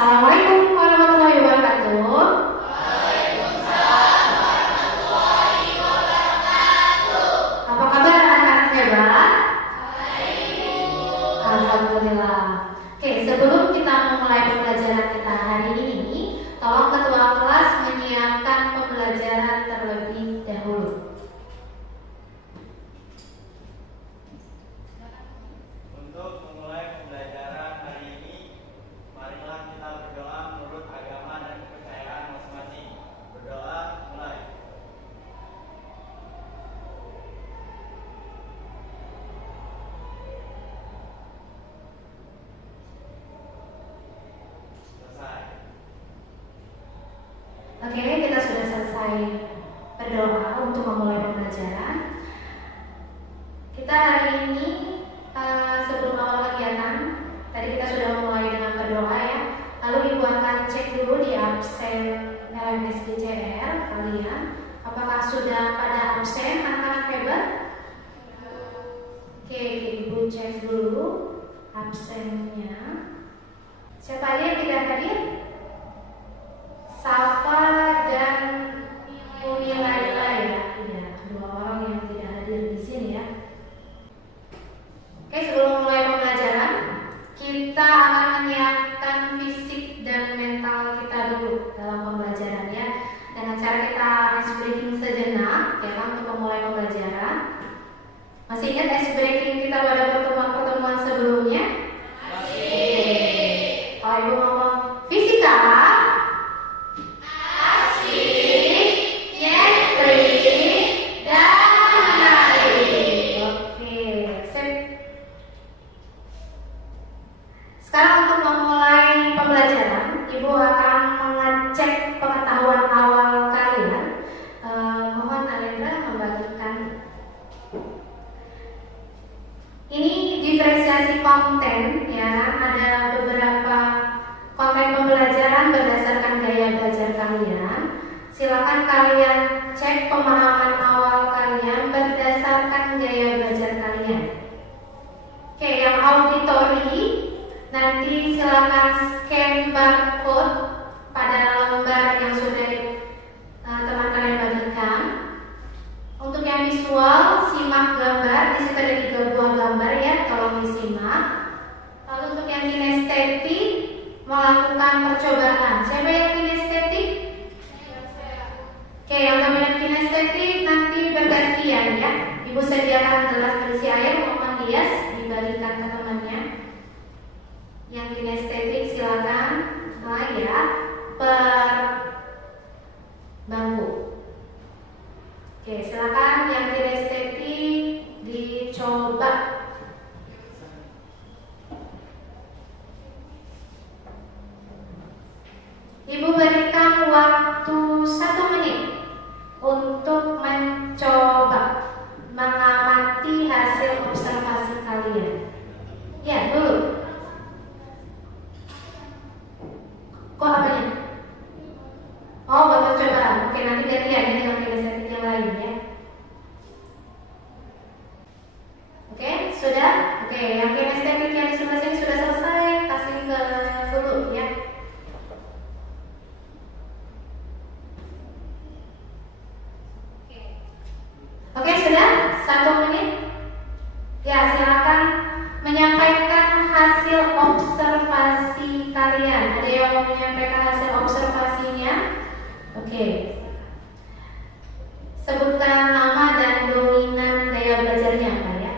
Assalamualaikum warahmatullahi wabarakatuh. Apa kabar anak-anak hebat? Alhamdulillah. Oke, sebelum kita memulai pembelajaran kita hari ini, tolong ketua kelas menyiapkan pembelajaran terlebih dahulu. Untuk memulai pembelajaran hari ini, marilah kita berdoa menurut agama dan kepercayaan masing-masing. Berdoa mulai. Selesai. Oke, kita sudah selesai berdoa untuk memulai pembelajaran. Kita hari ini sebelum awal kegiatan, tadi kita sudah memulai dengan berdoa ya. Lalu ibu akan cek dulu di absen LMSDCR kalian, apakah sudah pada absen anak-anak hebat? Oke, ibu cek dulu absennya. Siapa aja yang tidak hadir? Safa dan Uni Laila ya, dua orang yang tidak hadir di sini ya. Oke, sebelum mulai pembelajaran, kita akan menyiapkan fisik dan mental kita dulu dalam pembelajaran ya. Dengan cara kita ice breaking sejenak ya kan untuk memulai pembelajaran. Masih ingat ice breaking kita pada pertemuan-pertemuan sebelumnya? Masih. Kalau ibu ngomong fisika, asik, nyentrik, dan menarik. Oke, sip. Sekarang untuk memulai pembelajaran, ibu akan mengecek pengetahuan awal kalian. Mohon Alendra membagikan. Ini diferensiasi konten ya, ada beberapa konten pembelajaran berdasarkan gaya belajar kalian. Silakan kalian cek pemahaman awal kalian berdasarkan gaya belajar kalian. Oke, yang auditory nanti silakan scan barcode pada lembar yang sudah teman kalian bagikan. Untuk yang visual, simak gambar. Di situ ada 3 buah gambar ya, tolong disimak. Lalu untuk yang kinestetik, melakukan percobaan. Siapa yang kinestetik? Oke, yang dominan kinestetik nanti bergantian ya. Ibu sediakan gelas berisi air untuk menghias, dibagikan ke temannya. Yang kinestetik silakan layak per bangku. Oke, silakan yang kinestetik dicoba. Ibu berikan waktu 1 menit untuk mencoba mengamati hasil observasi kalian. Ya, dulu. Kok apanya? Oh, buat percobaan. Oke, nanti gantian ya dengan kinestetik yang lain ya. Oke, sudah? Oke, yang kinestetik yang di sebelah sini sudah selesai. Kasih ke dulu ya. Oke, sudah? 1 menit. Ya, silakan menyampaikan hasil observasi kalian. Ada yang mau menyampaikan hasil observasinya? Oke. Sebutkan nama dan dominan gaya belajarnya apa ya?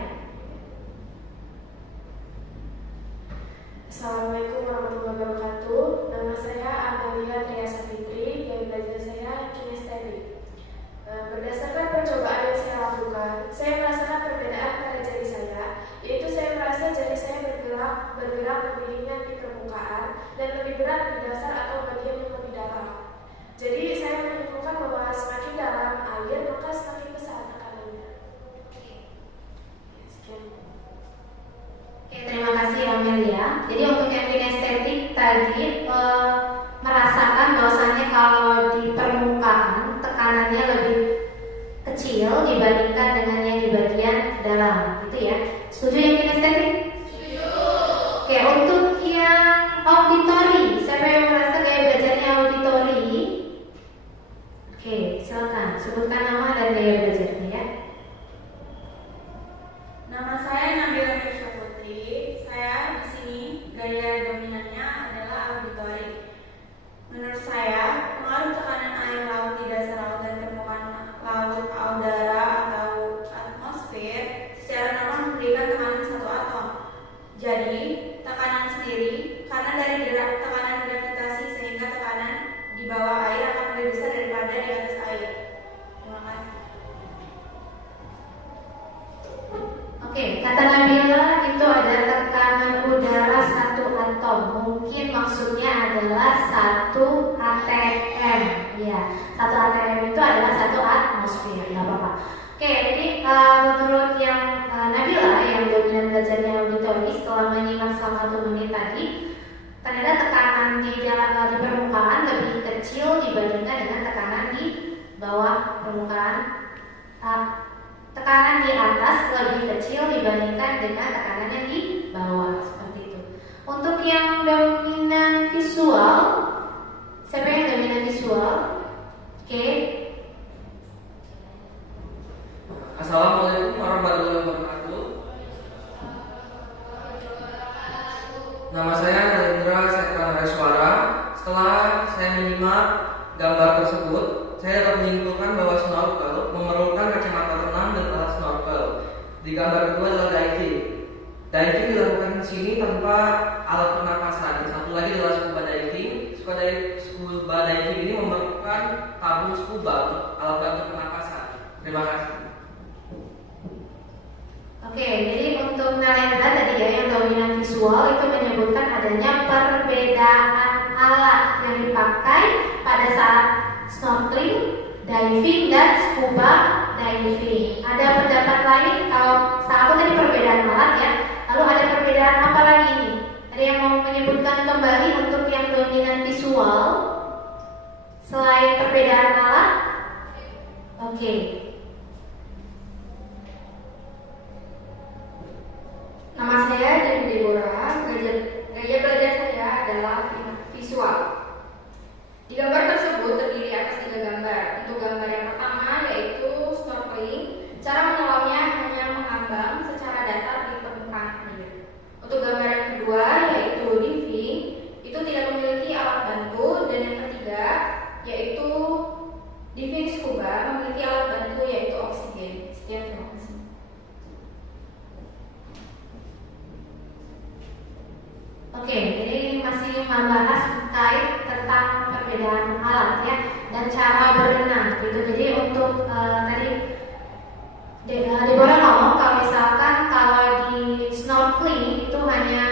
Assalamualaikum warahmatullahi wabarakatuh. Nama saya Amalia Triasa Fitri. Gaya belajar saya kinestetik. Berdasarkan percobaan yang saya lakukan, saya merasakan perbedaan pada jari saya, yaitu saya merasa jari saya bergerak lebih ringan di permukaan dan lebih berat di dasar atau bagian yang lebih dalam. Jadi saya menyimpulkan bahwa semakin dalam air maka semakin besar tekanannya. Sekian. Oke, terima kasih Amelia. Jadi untuk yang kinestetik tadi merasakan bahwasannya kalau di permukaan tekanannya lebih kecil dibandingkan dengan yang di bagian dalam, gitu ya. Setuju yang kinestetik? Setuju. Oke, untuk yang auditory, siapa yang Sebutkan nama dan gaya belajarnya ya. Nama saya Nabila Nisha Putri. Saya di sini gaya dominannya adalah auditori. Menurut saya, pengaruh tekanan air laut di dasar laut dan permukaan laut, udara atau atmosfer secara normal memberikan tekanan satu atom. Jadi, tekanan sendiri karena dari tekanan gravitasi sehingga tekanan di bawah air akan lebih besar daripada di atas air. Terima kasih. Oke, kata Nabila itu ada tekanan udara 1 atom. Mungkin maksudnya adalah 1 atm. Ya, 1 atm itu adalah 1 atmosfer. Tidak apa-apa. Oke, jadi menurut yang Nabila yang dominan belajarnya auditori setelah menyimak selama 1 menit tadi, ternyata tekanan di permukaan lebih kecil dibandingkan dengan tekanan di bawah permukaan. Tekanan di atas lebih kecil dibandingkan dengan tekanan yang di bawah, seperti itu. Untuk yang dominan visual, siapa yang dominan visual? Oke. Assalamualaikum warahmatullahi wabarakatuh. Nama saya Narendra Setra Hariswara. Setelah saya menyimak gambar tersebut, saya dapat menyimpulkan bahwa snorkel memerlukan kacamata renang dan alat snorkel. Di gambar kedua adalah diving. Diving dilakukan di sini tanpa alat pernapasan. Satu lagi adalah scuba diving. Scuba diving ini memerlukan tabung scuba untuk alat bantu pernapasan. Terima kasih. Oke, jadi untuk Narendra tadi ya yang dominan visual itu menyebutkan adanya perbedaan alat yang dipakai pada saat snorkeling, diving, dan scuba diving. Ada pendapat lain? Kalau satu tadi perbedaan alat ya, lalu ada perbedaan apa lagi nih? Ada yang mau menyebutkan kembali untuk yang dominan visual selain perbedaan alat? Oke. Nama saya Dewi Deborah. Gaya belajar saya adalah visual. Di gambar tersebut terdiri atas 3 gambar. Untuk gambar yang pertama yaitu snorkeling. Cara menyelamnya hanya mengambang secara datar di permukaan air. Untuk gambar yang kedua yaitu diving, itu tidak memiliki alat bantu. Dan yang ketiga yaitu diving scuba memiliki alat bantu yaitu oksigen. Sekian, terima kasih. Oke, jadi masih membahas terkait tentang perbedaan alat ya dan cara berenang gitu. Jadi untuk tadi Deborah ngomong kalau misalkan kalau di snorkeling itu hanya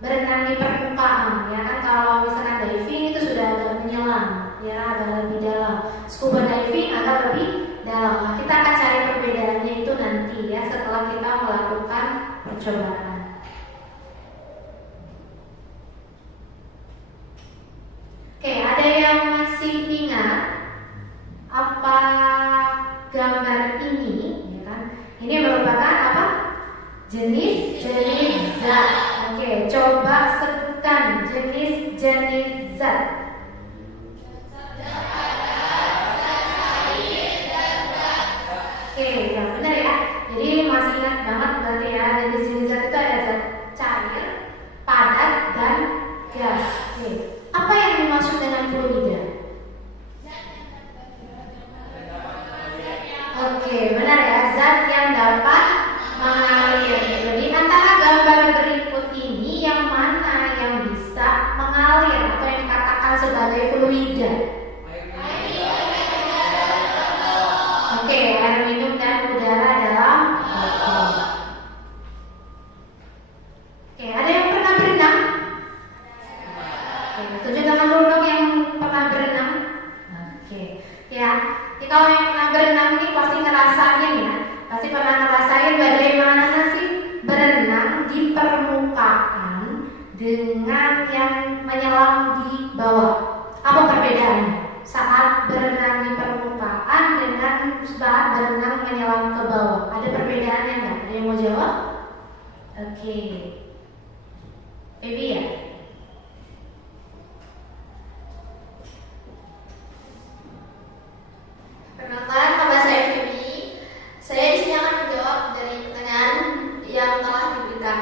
berenang di permukaan ya kan. Kalau misalkan diving itu sudah agak menyelam ya, agak lebih dalam. Scuba diving agak lebih dalam. Nah, kita akan cari perbedaannya itu nanti ya setelah kita melakukan percobaan. Oke, ada yang masih ingat apa gambar ini? Ya kan? Ini merupakan apa? Jenis zat. Oke, coba sebutkan jenis zat. Oke, ya benar ya. Jadi masih ingat banget berarti ya. Jenis zat itu ada zat cair, padat, dan gas. Oke. Apa yang dimaksud dengan fluida? Oke, benar ya, zat yang dapat mengalir. Jadi antara gambar berikut ini yang mana yang bisa mengalir atau yang dikatakan sebagai fluida? Oke, air minum dan udara dalam botol. Oke, ada yang pernah berenang? Tunjuk tangan dulu dong yang pernah berenang. Oke, ya. Jadi kalau yang pernah berenang ini pasti ngerasain ya. Pasti pernah ngerasain bagaimana sih berenang di permukaan dengan yang menyelam di bawah. Apa perbedaannya saat berenang di permukaan dengan saat berenang menyelam ke bawah? Ada perbedaannya nggak? Ada yang mau jawab? Oke, Baby ya. Perkenalkan, nama saya Feby. Saya di sini akan menjawab dari pertanyaan yang telah diberikan.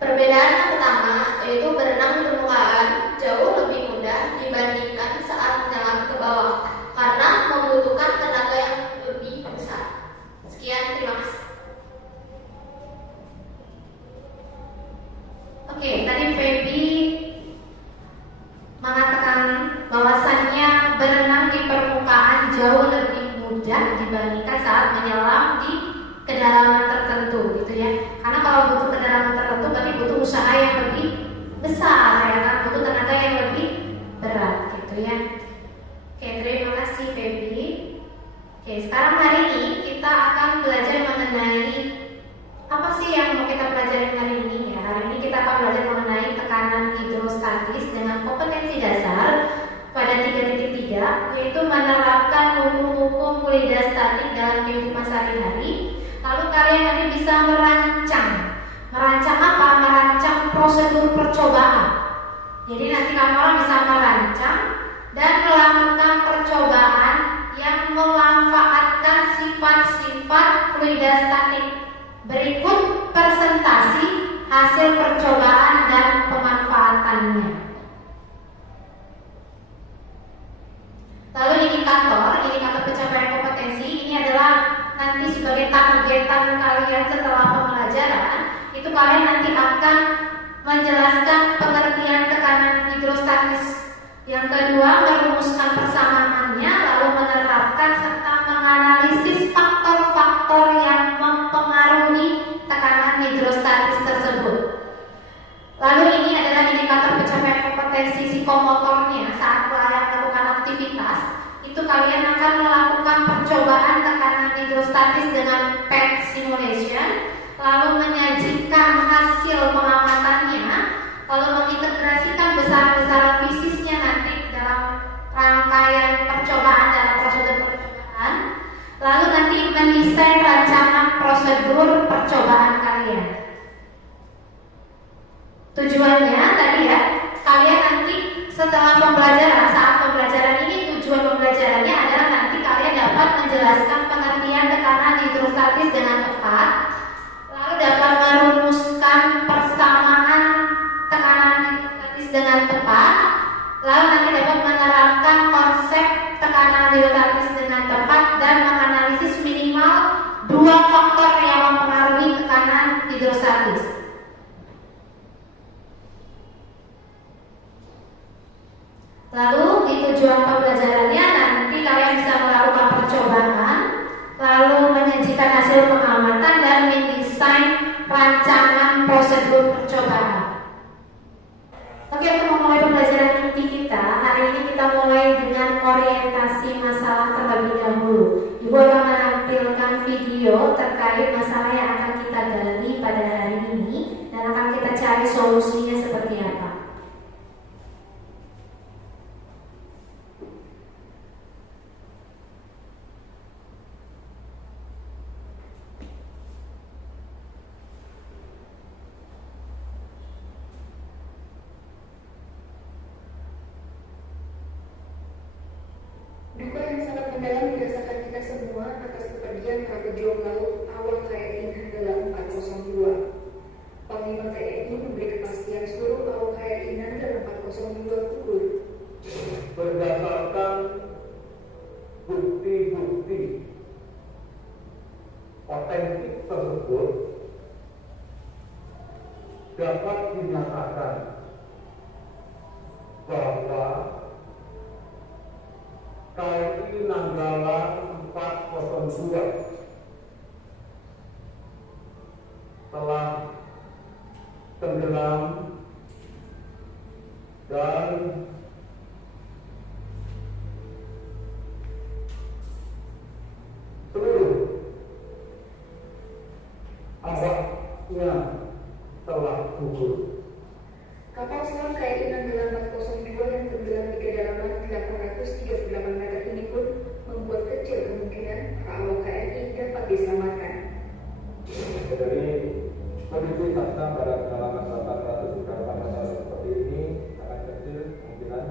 Perbedaan yang pertama yaitu berenang di permukaan jauh lebih mudah dibandingkan saat menyelam ke bawah karena membutuhkan tenaga yang lebih besar. Sekian, terima kasih. Oke, tadi Feby mengatakan bahwasannya berenang di permukaan jauh lebih mudah dibandingkan saat menyelam di kedalaman tertentu, gitu ya. Karena kalau butuh kedalaman tertentu berarti butuh usaha yang lebih besar, ya kan? Butuh tenaga yang lebih berat, gitu ya. Oke, terima kasih Feby. Oke, sekarang hari ini kita akan belajar mengenai apa sih yang mau kita pelajari hari ini ya. Hari ini kita akan belajar mengenai tekanan hidrostatis dengan kompetensi dasar pada 3.3, yaitu menerapkan hukum-hukum fluida statik dalam kehidupan sehari-hari. Lalu kalian nanti bisa merancang apa? Merancang prosedur percobaan. Jadi nanti kalian bisa merancang dan melakukan percobaan yang memanfaatkan sifat-sifat fluida statik. Berikut presentasi hasil percobaan dan pemanfaatannya. Lalu indikator pencapaian kompetensi ini adalah nanti sebagai targetan kalian setelah pembelajaran. Itu kalian nanti akan menjelaskan pengertian tekanan hidrostatis. Yang kedua, merumuskan persamaannya, lalu menerapkan serta menganalisis faktor-faktor yang mempengaruhi tekanan hidrostatis tersebut. Lalu ini adalah indikator pencapaian kompetensi psikomotornya saat kalian melakukan aktivitas. Itu kalian akan melakukan percobaan tekanan hidrostatis dengan PET simulation, lalu menyajikan hasil pengamatannya, lalu mengintegrasikan besaran-besaran fisisnya nanti dalam rangkaian percobaan dalam prosedur percobaan, lalu nanti mendesain rancangan prosedur percobaan kalian. Tujuannya tadi ya, kalian nanti setelah pembelajaran, saat pembelajaran ini tujuan pembelajarannya adalah nanti kalian dapat menjelaskan pengertian tekanan hidrostatis dengan tepat, lalu dapat merumuskan persamaan tekanan hidrostatis dengan tepat, lalu nanti dapat menerapkan konsep tekanan hidrostatis dengan tepat dan menganalisis minimal 2 faktor yang mempengaruhi tekanan hidrostatis. Lalu di tujuan pembelajarannya nanti kalian bisa melakukan percobaan, lalu menyajikan hasil pengamatan dan mendesain rancangan prosedur percobaan. Oke, untuk memulai pembelajaran inti kita, hari ini kita mulai dengan orientasi masalah terlebih dahulu. Ibu akan menampilkan video terkait masalah yang akan kita gali pada hari ini dan akan kita cari solusinya seperti apa. Duka yang sangat mendalam dirasakan kita semua atas kepergian Kabejong Laut Awal KRI Nanggala 402. Panglima TNI memberi kepastian seluruh awak KRI Nanggala 402 gugur. Berdasarkan bukti-bukti otentik tersebut dapat dinyatakan bahwa KRI Nanggala 402 telah tenggelam dan seluruh awaknya telah gugur. Kapal selam KRI Nanggala 402 yang tenggelam di kedalaman 838 meter ini pun membuat kecil kemungkinan para awak KRI dapat diselamatkan. Dari kondisi Cessna pada kedalaman 838 meter seperti ini sangat kecil kemungkinan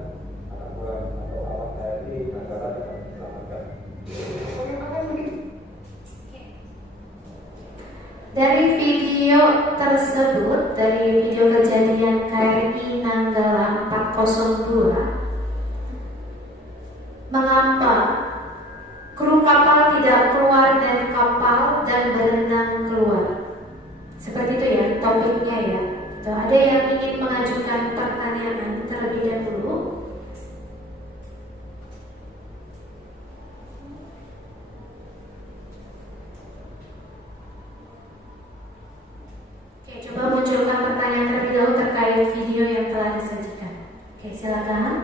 anak buah atau awak KRI Nanggala dapat diselamatkan. Bagaimana begitu? Dari video tersebut, dari video kejadian KRI Nanggala 402, mengapa kru kapal tidak keluar dari kapal dan berenang keluar? Seperti itu ya topiknya ya. Ada yang ingin mengajukan pertanyaan terlebih dahulu? Oke, coba munculkan pertanyaan terlebih dahulu terkait video yang telah disajikan. Oke, silakan.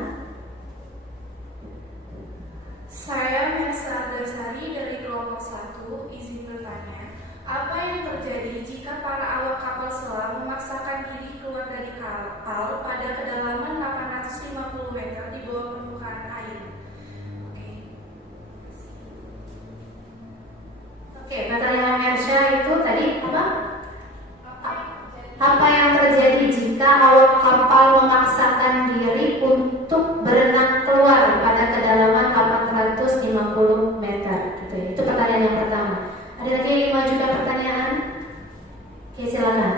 Saya Mersa Dasari dari kelompok 1, izin bertanya, apa yang terjadi jika para awak kapal selam memaksakan diri keluar dari kapal pada kedalaman 850 meter di bawah permukaan air? Oke, pertanyaan Mersha itu tadi apa? Apa yang terjadi jika awak kapal memaksakan diri untuk berenang keluar pada kedalaman 850 meter? Gitu ya. Itu pertanyaan yang pertama. Ada lagi yang mengajukan pertanyaan? Oke, silakan.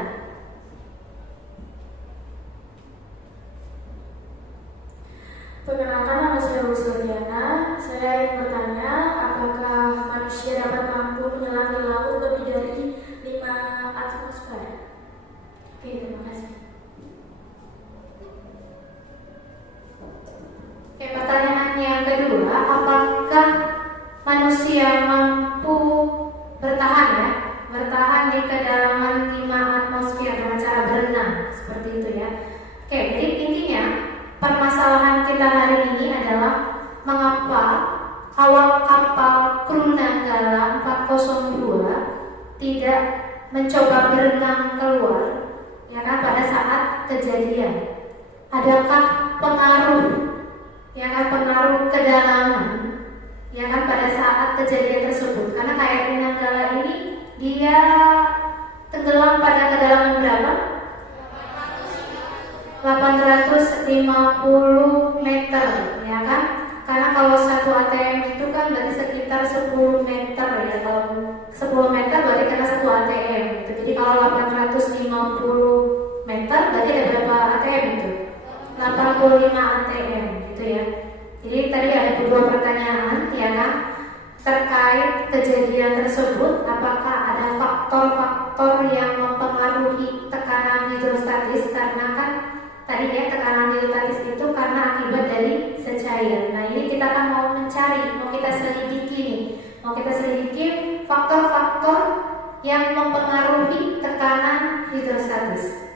Perkenalkan, nama saya Rusliana. Saya ingin bertanya, apakah manusia dapat mampu menyelam di laut lebih dari 5 atmosfer? Oke, terima kasih. Oke, pertanyaan yang kedua, apakah manusia mampu bertahan di kedalaman 5 atmosfer dengan cara berenang seperti itu ya? Oke, jadi intinya permasalahan kita hari ini adalah mengapa awak kapal kru Nanggala 402 tidak mencoba berenang keluar, ya kan, pada saat kejadian. Adakah pengaruh, ya kan, pengaruh kedalaman, ya kan, pada saat kejadian tersebut? Karena KRI Nanggala ini dia tenggelam pada kedalaman berapa? 850 meter, ya kan? Karena kalau 1 ATM itu kan berarti sekitar 10 meter ya. Kalau 10 meter berarti karena 1 ATM gitu. Jadi kalau 850 meter berarti ada berapa ATM itu? 85 ATM gitu ya. Jadi tadi ada 2 pertanyaan, ya kan? Terkait kejadian tersebut, apakah ada faktor-faktor yang mempengaruhi tekanan hidrostatis? Karena kan tadi ya, tekanan hidrostatis itu karena akibat dari secair. Nah, ini kita akan mau mencari, mau kita selidiki nih, mau kita selidiki faktor-faktor yang mempengaruhi tekanan hidrostatis.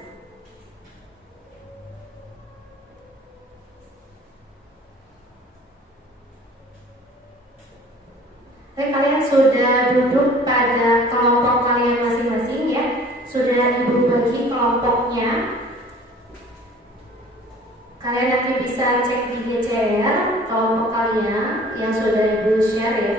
Oke, kalian sudah duduk pada kelompok kalian masing-masing ya. Sudah ibu bagi kelompoknya. Kalian nanti bisa cek di GCR kelompok kalian yang sudah ibu share ya.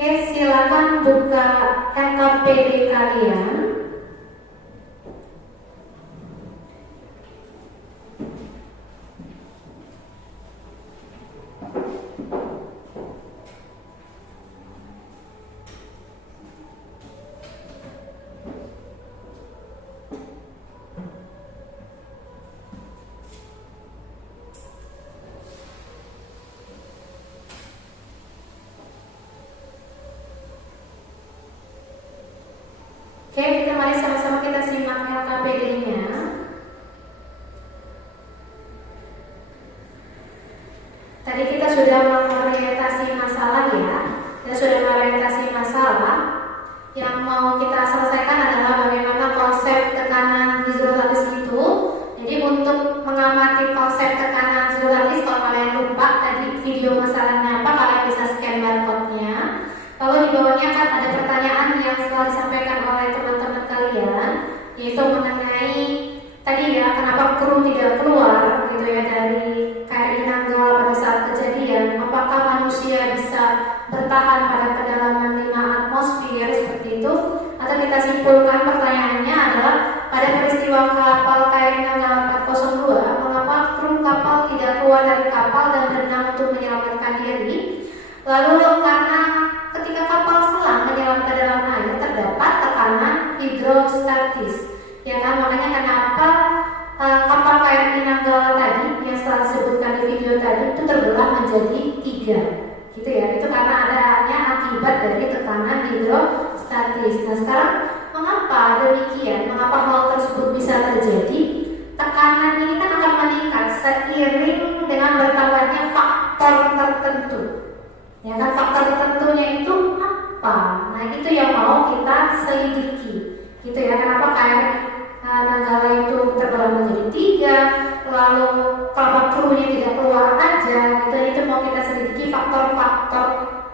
Oke, silakan buka NKPD kalian. Oke, kita mari sama-sama kita simak LKPD-nya. Tadi kita sudah mengorientasi masalah ya. Kita sudah mengorientasi masalah. Yang mau kita selesaikan adalah bagaimana konsep tekanan hidrostatis itu. Jadi untuk mengamati konsep tekanan hidrostatis, kalau kalian lupa tadi video masalahnya apa, kalian bisa scan barcode-nya. Lalu di bawahnya kan ada pertanyaan yang telah disampaikan oleh teman-teman kalian, yaitu mengenai tadi ya, kenapa kru tidak keluar gitu ya dari KRI Nanggala pada saat kejadian. Apakah manusia bisa bertahan pada kedalaman 5 atmosfer seperti itu, atau kita menyelamatkan diri. Lalu karena ketika kapal selam menyelam ke dalam air terdapat tekanan hidrostatis, ya kan, makanya kenapa kapal KRI Nanggala tadi yang setelah disebutkan di video tadi itu terbelah menjadi 3, gitu ya. Itu karena adanya akibat dari tekanan hidrostatis. Nah sekarang mengapa demikian? Mengapa hal tersebut bisa terjadi? Tekanan ini kan akan meningkat seiring dengan bertambahnya faktor tertentu. Ya kan, faktor tertentunya itu apa? Nah itu yang mau kita selidiki, gitu ya. Kenapa KRI Nanggala itu terbelah menjadi 3, lalu kalau krunya tidak keluar aja, gitu. Itu mau kita selidiki faktor-faktor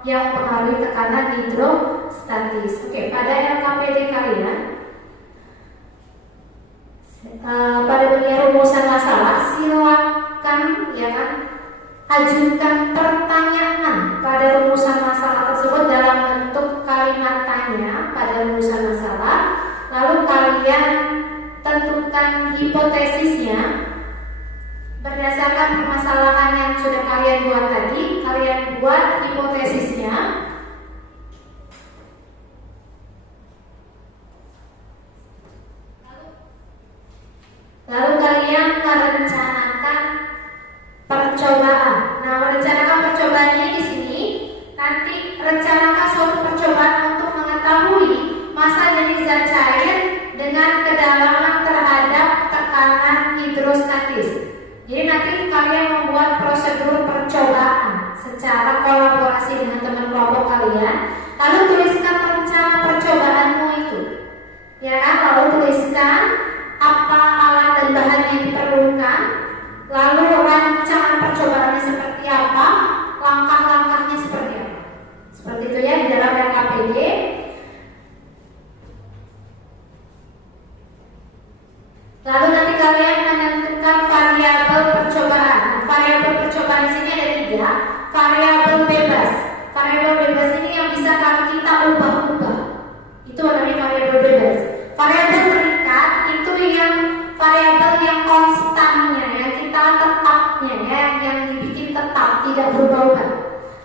yang mempengaruhi tekanan hidrostatis. Oke, pada LKPD kalian pada bagian rumusan masalah silakan ya kan ajukan pertanyaan pada rumusan masalah tersebut dalam bentuk kalimat tanya pada rumusan masalah. Lalu kalian tentukan hipotesisnya berdasarkan permasalahan yang sudah kalian buat tadi. Kalian buat hipotesisnya. Lalu kalian merencanakan percobaan. Nah, merencanakan percobaannya di sini nanti rencanakan suatu percobaan untuk mengetahui massa dari zat cair dengan kedalaman terhadap tekanan hidrostatis. Jadi nanti kalian membuat prosedur percobaan secara kolaborasi dengan teman kelompok kalian. Lalu tuliskan rencana percobaanmu itu, ya kan? Lalu tuliskan apa alat dan bahan yang diperlukan, lalu rancangan percobaannya seperti apa, langkah-langkahnya seperti apa. Seperti itu ya di dalam LKPD. Lalu nanti kalian menentukan variabel percobaan. Nah, variabel percobaan di sini ada 3. Variabel bebas. Variabel bebas ini yang bisa kita ubah-ubah. Itu namanya variabel bebas. Variabel terikat itu yang variabel yang konstannya, yang kita tetapnya, ya, yang dibikin tetap, tidak berubah-ubah.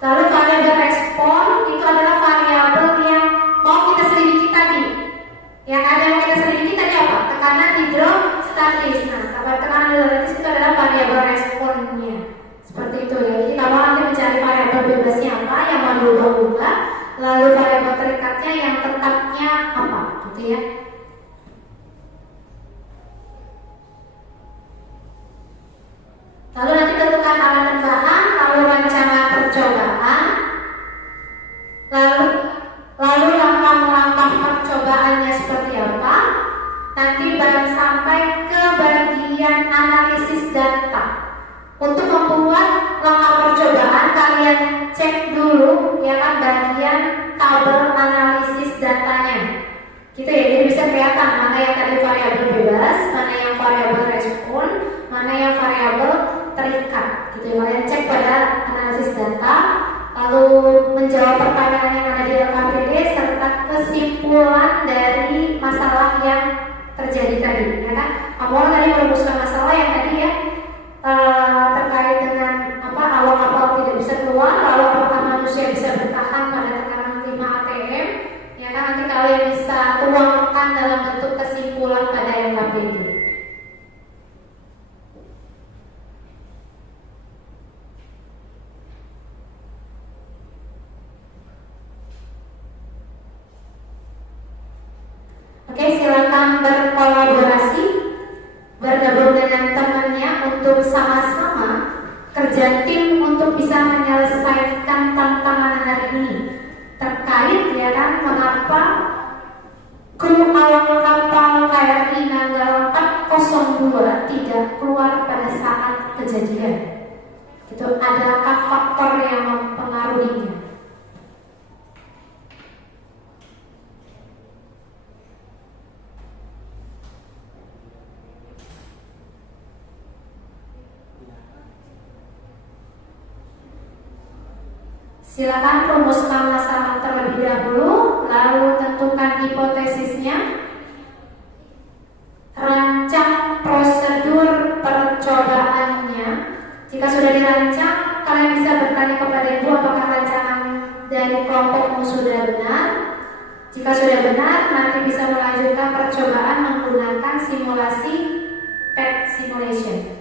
Lalu variabel respon itu adalah variabel yang mau kita selidiki tadi. Yang ada yang kita selidiki tadi apa? Tekanan hidrostatis. Nah, tekanan hidrostatis itu adalah variabel responnya. Seperti itu ya. Jadi kamu nanti mencari variabel bebasnya apa yang mau diubah-ubah, lalu variabel terikatnya yang tetapnya apa, gitu ya. Lalu nanti tentukan alat dan bahan, lalu rancangan percobaan, lalu langkah-langkah percobaannya seperti apa. Nanti sampai ke bagian analisis data. Untuk membuat langkah percobaan, kalian cek dulu ya kan bagian tabel analisis datanya. Gitu ya, jadi bisa kelihatan mana yang tadi variabel bebas, mana yang variabel respon, mana yang variabel terikat. Gitu ya, kalian cek pada analisis data, lalu menjawab pertanyaan yang ada di LKPD serta kesimpulan dari masalah yang terjadi tadi, ya kan? Kamu tadi merumuskan masalah yang tadi ya terkait dengan apa awal kapal tidak bisa keluar, lalu apakah manusia bisa bertahan pada tekanan 5 atm, ya kan? Nanti kalian bisa tuangkan dalam bentuk kesimpulan pada LKPD. Oke, silakan berkolaborasi, bergabung dengan temannya untuk sama-sama kerja tim untuk bisa menyelesaikan tantangan hari ini. Terkait ya kan mengapa kru awak kapal KRI Nanggala 402 tidak keluar pada saat kejadian. Itu adakah faktor yang mempengaruhinya? Silakan rumuskan masalah terlebih dahulu, lalu tentukan hipotesisnya, rancang prosedur percobaannya. Jika sudah dirancang, kalian bisa bertanya kepada kamu sudah benar. Jika sudah benar, nanti bisa melanjutkan percobaan menggunakan simulasi PET simulation.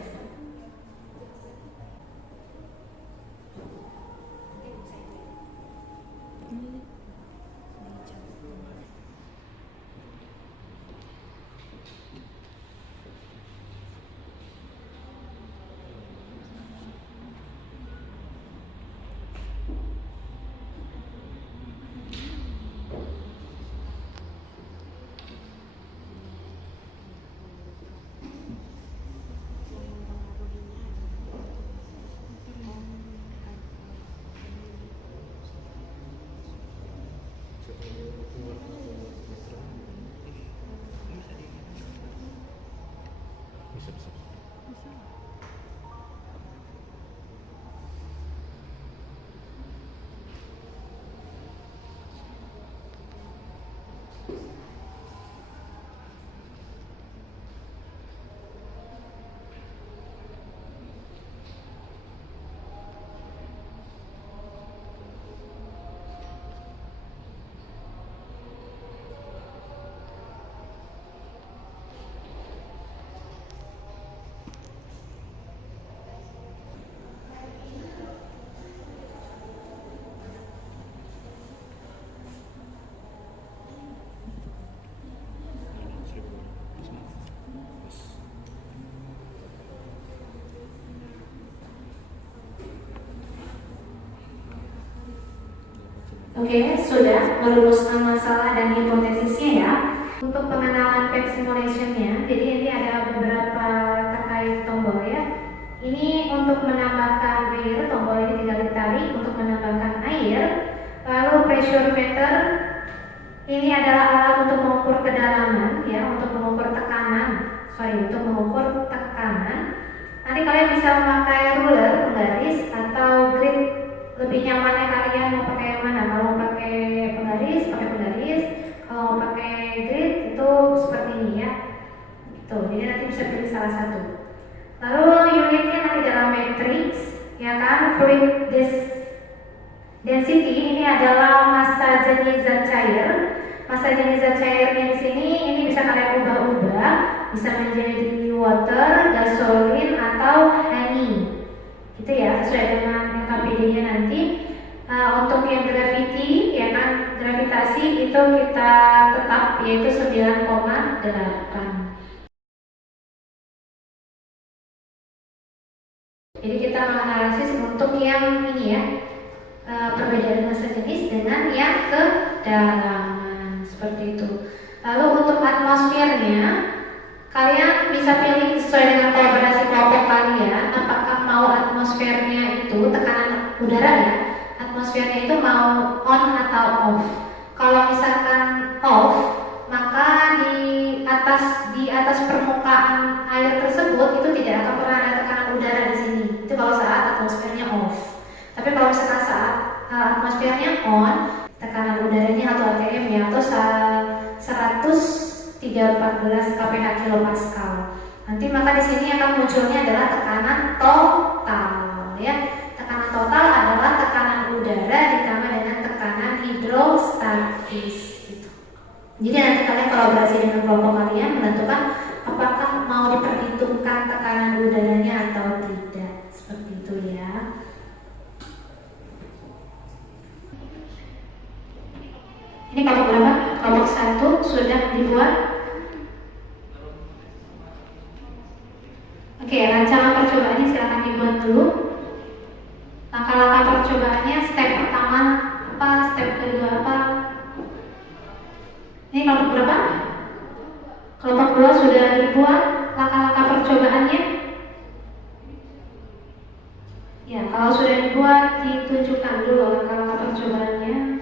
Oke, sudah merumuskan masalah dan hipotesisnya ya. Untuk pengenalan PET simulation-nya, jadi ini ada beberapa terkait tombol ya. Ini untuk menambahkan air, tombol ini tinggal ditarik untuk menambahkan air. Lalu pressure meter, ini adalah alat untuk mengukur kedalaman ya, untuk mengukur tekanan. Untuk mengukur tekanan. Nanti kalian bisa memakai ruler, penggaris atau grid. Lebih nyamannya kalian mau pakai yang mana? Kalau mau pakai penggaris, pakai penggaris. Kalau mau pakai grid itu seperti ini ya. Tuh, jadi nanti bisa pilih salah satu. Lalu unitnya nanti dalam matrix, ya kan? Fluid density ini adalah massa jenis zat cair. Massa jenis zat cairnya di sini ini bisa kalian ubah-ubah, bisa menjadi water, gasolin atau honey. Gitu ya, sesuai dengan KPD-nya nanti. Untuk yang gravity, ya kan, gravitasi itu kita tetap yaitu 9,8. Jadi kita menganalisis untuk yang ini ya, perbedaan massa jenis dengan yang kedalaman seperti itu. Lalu untuk atmosfernya, kalian bisa pilih sesuai dengan kolaborasi kelompok kalian. Apakah mau atmosfernya itu tekanan udara ya? Atmosfernya itu mau on atau off? Kalau misalkan off, maka di atas permukaan air tersebut itu tidak akan pernah ada tekanan udara di sini. Itu kalau saat atmosfernya off. Tapi kalau misalkan saat atmosfernya on, tekanan udaranya atau ATM-nya atau 10314 kPh kilopascal. Nanti maka di sini akan munculnya adalah tekanan total ya. Tekanan total adalah tekanan udara ditambah dengan tekanan hidrostatis gitu. Jadi nanti kalian kolaborasi dengan kelompok kalian menentukan apakah mau diperhitungkan tekanan udaranya atau tidak. Seperti itu ya. Ini kelompok berapa? Kelompok 1 sudah dibuat. Oke, rancangan percobaannya silakan dibuat dulu. Langkah-langkah percobaannya, step pertama apa, step kedua apa. Ini kelompok berapa? Kelompok 2 sudah dibuat langkah-langkah percobaannya. Ya, kalau sudah dibuat ditunjukkan dulu langkah-langkah percobaannya.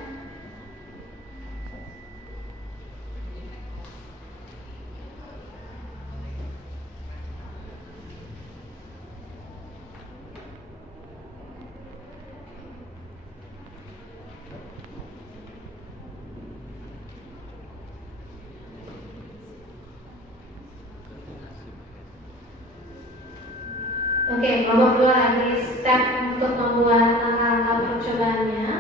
Oke, kelompok 2 lagi step untuk membuat langkah-langkah percobaannya.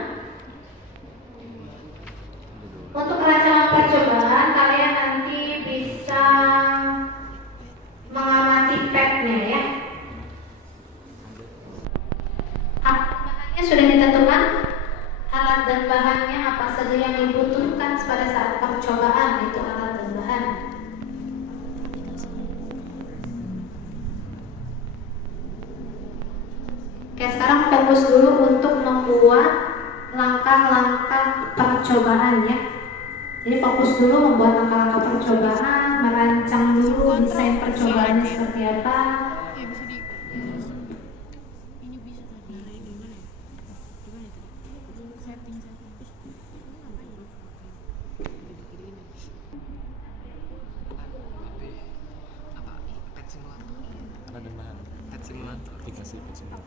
sudah ditentukan alat dan bahannya apa saja yang dibutuhkan pada saat percobaan, itu alat dan bahan. Oke, sekarang fokus dulu untuk membuat langkah-langkah percobaannya. Jadi fokus dulu membuat langkah-langkah percobaan, merancang dulu desain percobaannya seperti apa.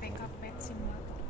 APK Pet Simulator.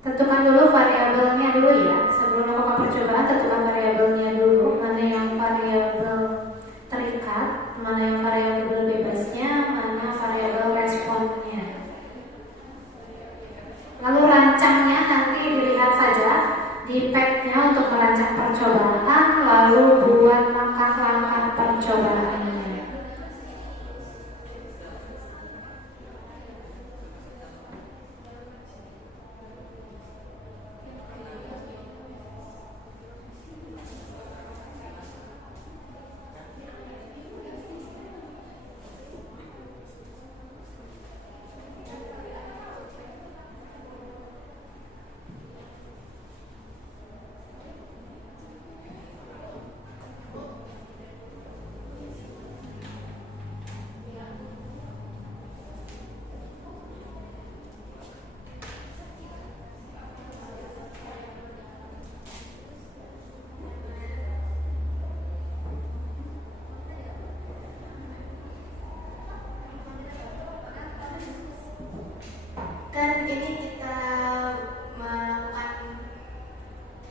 Tentukan dulu variabelnya dulu ya. Sebelum melakukan percobaan, tentukan variabelnya dulu. Mana yang variabel terikat, mana yang variabel bebasnya, mana variabel responnya. Lalu rancangnya nanti dilihat saja di pad-nya untuk merancang percobaan, lalu buat langkah-langkah percobaannya. Kan ini kita melakukan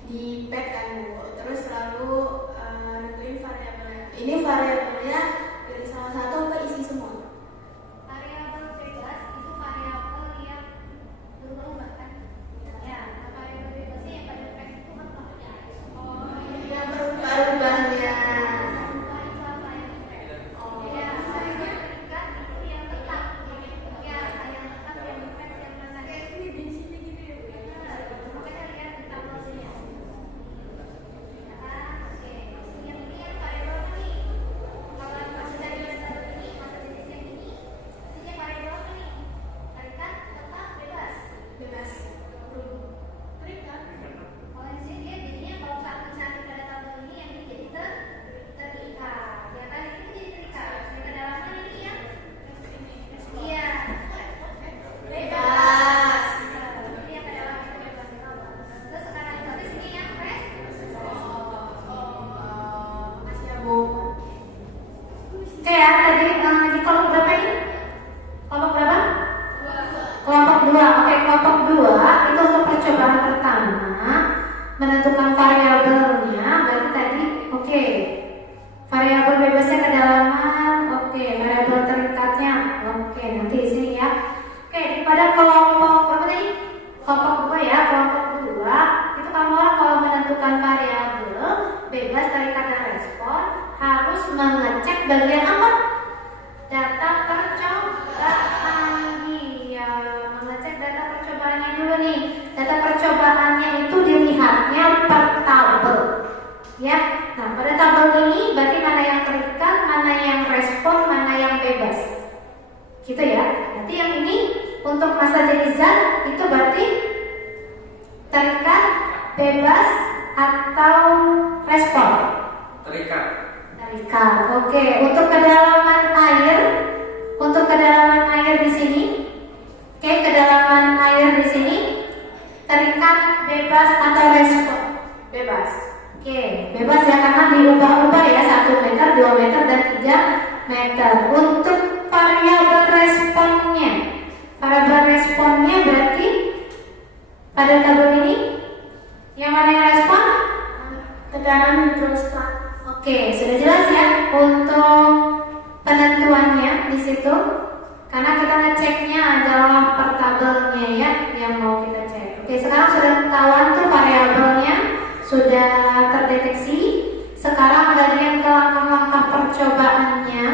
di pad kan Bu, terus lalu nentuin variabelnya. Ini variabelnya dari salah satu apa isi semua? Variabel bebas itu variabel yang berubah kan? Ya, variabel bebasnya yang pada pad itu apa? Oh, Yang berubah-ubahnya. Bebas. Terikat. Kalau di sini dia jadinya kalau saat mencari pada tabel ini yang ini jadi terikat. Ya kan ini jadi terikat. Yang kedalaman ini ya. Iya. Bebas. Ini yang kedalaman itu bebas. Terus sekarang tapi sini yang fresh. Masih ya Bu. Oke ya tadi di kelompok berapa ini? Kelompok berapa? Kelompok 2. Oke, kelompok 2 itu untuk percobaan pertama menentukan variabelnya. Berarti tadi oke. Variabel bebasnya kedalaman, oke. Variabel terikatnya, oke. Nanti di sini ya. Oke, pada kelompok berapa tadi? Kelompok 2 ya. Kelompok 2 itu kamu kalau menentukan variabel bebas terikat dan respon harus mengecek bagian apa? Data percobaan. Iya, mengecek data percobaannya dulu nih. Data percobaan tabel ini berarti mana yang terikat, mana yang respon, mana yang bebas. Gitu ya. Berarti yang ini untuk masa jadi zat itu berarti terikat, bebas, atau respon? Terikat. Terikat. Oke. Untuk kedalaman air, di sini, oke, kedalaman air di sini terikat, bebas, atau respon? Bebas. Oke, bebas ya karena diubah-ubah ya 1 meter, 2 meter, dan 3 meter. Untuk variabel responnya berarti pada tabel ini yang mana yang respon? Tekanan hidrostat. Oke, sudah jelas ya untuk penentuannya di situ. Karena kita ngeceknya adalah per tabelnya ya yang mau kita cek. Oke, sekarang sudah ketahuan tuh variabelnya sudah terdeteksi. Sekarang bagian ke langkah-langkah percobaannya.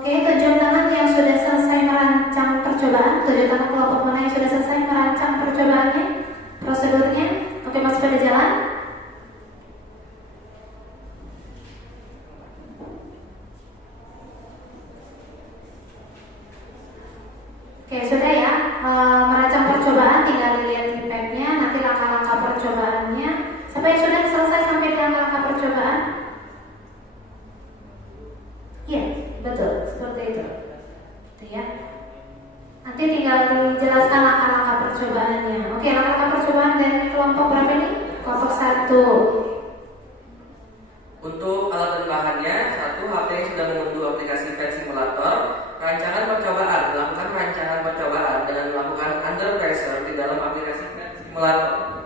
Oke, tunjuk tangan yang sudah selesai merancang percobaan. Tunjuk tangan kelompok mana yang sudah selesai merancang percobaannya, prosedurnya. Oke, masih pada jalan. Oke, sudah ya. Merancang percobaan, tinggal lihat feedbacknya, nanti langkah-langkah percobaannya. Siapa yang sudah selesai sampai dengan langkah percobaan? Iya, betul, seperti itu. Gitu ya. Nanti tinggal dijelaskan langkah-langkah percobaannya. Oke, langkah-langkah percobaan dari kelompok berapa ini? Kelompok 1. Untuk alat dan bahannya, 1. HP yang sudah mengunduh aplikasi Pet Simulator. Rancangan percobaan, melakukan rancangan percobaan dengan melakukan under pressure di dalam aplikasi Pet Simulator.